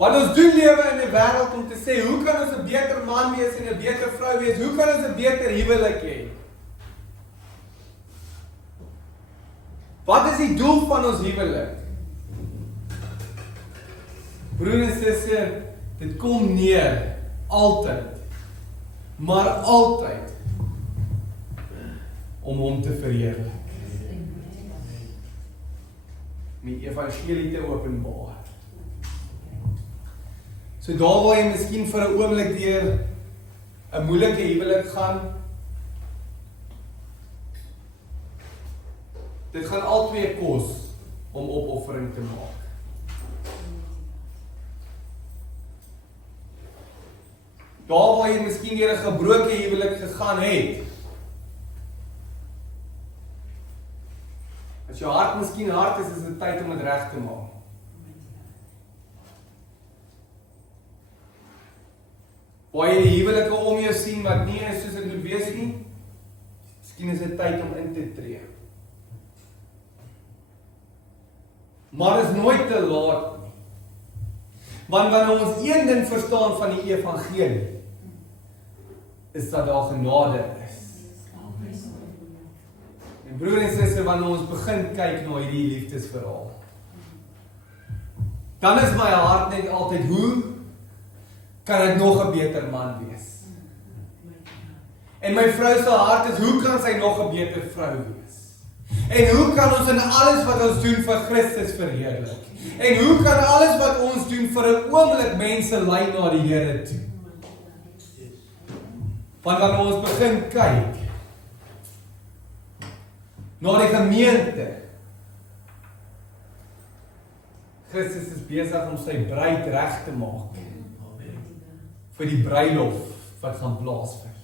Want ons doen lewe in 'n wêreld om te sê, hoe kan ons 'n beter man wees en 'n beter vrou wees? Hoe kan ons 'n beter huwelik hê? Wat is die doel van ons huwelik? Broer en suster, dit kom neer, altyd, maar altyd, om hom te verheerlik. Om die evangelie te openbaar. So daar waar jy miskien vir 'n oomblik deur 'n moeilike huwelik gaan, dit gaan albei kos om opoffering te maak. Daar waar jy miskien deur 'n gebroke huwelik gegaan het, as jou hart miskien hard is dit tyd om dit reg te maak. Waar jy die huwelike om jou sien wat nie is soos dit moet wees nie, miskien is dit tyd om in te tree. Maar is nooit te laat nie. Want wanneer ons een ding verstaan van die evangelie, is dat daar genade is. En broer en suster, wanneer ons begin kyk na hierdie liefdesverhaal, dan is my hart net altyd, hoe kan ek nog 'n beter man wees? En my vrou se hart is, hoe kan sy nog 'n beter vrou wees? En hoe kan ons in alles wat ons doen vir Christus verheerlik? En hoe kan alles wat ons doen vir 'n oomblik mense lei na die Here toe? Want wanneer ons begin kyk na die gemeente, Christus is besig om sy bruid reg te maak vir die bruilof wat gaan plaasvind.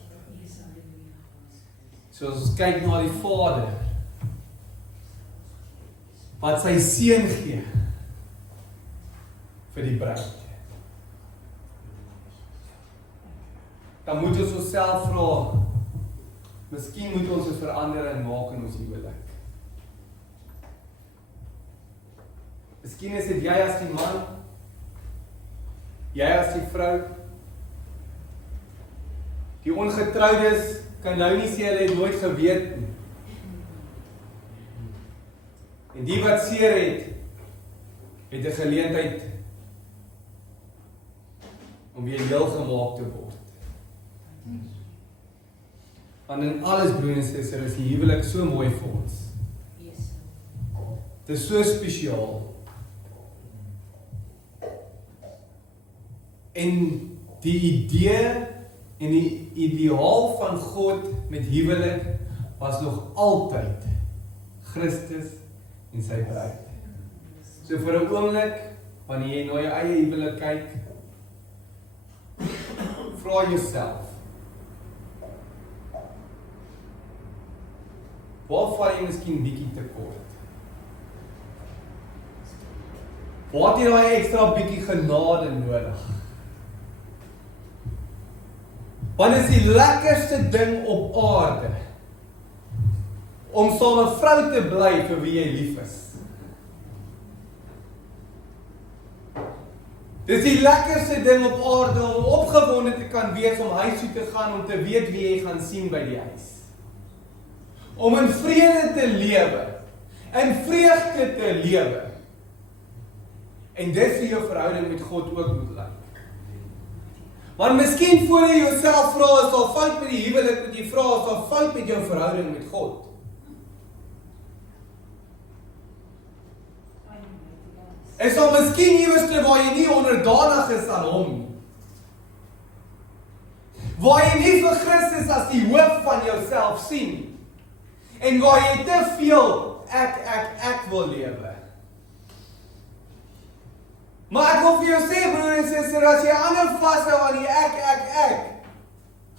So as ons kyk na die Vader wat sy seun gee vir die bruid, dan moet ons onsself vra, miskien moet ons 'n verandering maak in ons huwelik. Miskien is dit jy as die man, jy as die vrou. Die ongetroudes kan nou nie sê hulle het nooit geweet nie. En die wat seer het 'n geleentheid om weer heel gemaak te word. Want in alles, broer en suster, is die huwelik so mooi vir ons. Dit is so spesiaal. En die idee en die ideaal van God met huwelik was nog altyd Christus en sy bruid. So vir 'n oomblik, wanneer jy na jou eie huwelik kyk, vra jouself, waar val jy miskien bietjie tekort? Waar het jy daai ekstra bietjie genade nodig? Want is die lekkerste ding op aarde om saam 'n vrou te bly vir wie jy lief is. Dis die lekkerste ding op aarde om opgewonde te kan wees om huis toe te gaan, om te weet wie jy gaan sien by die huis. Om in vrede te lewe, in vreugde te lewe. En dis vir jou verhouding met God ook moet lyk. Want miskien voor jy jouself vra, is daar fout met die huwelik, moet jy vra, is daar fout met jou verhouding met God? Is daar miskien iewerste waar jy nie onderdanig is aan hom nie? Waar jy nie vir Christus as die hoof van jouself sien nie? En waar jy te veel ek wil lewe? Maar ek wil vir jou sê, broer en suster, as jy ander vashou aan die ek,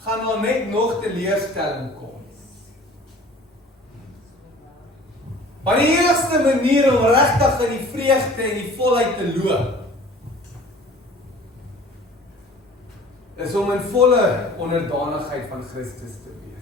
gaan daar net nog teleurstelling kom. Maar die enigste manier om regtig in die vreugde en die volheid te loop, is om in volle onderdanigheid van Christus te wees.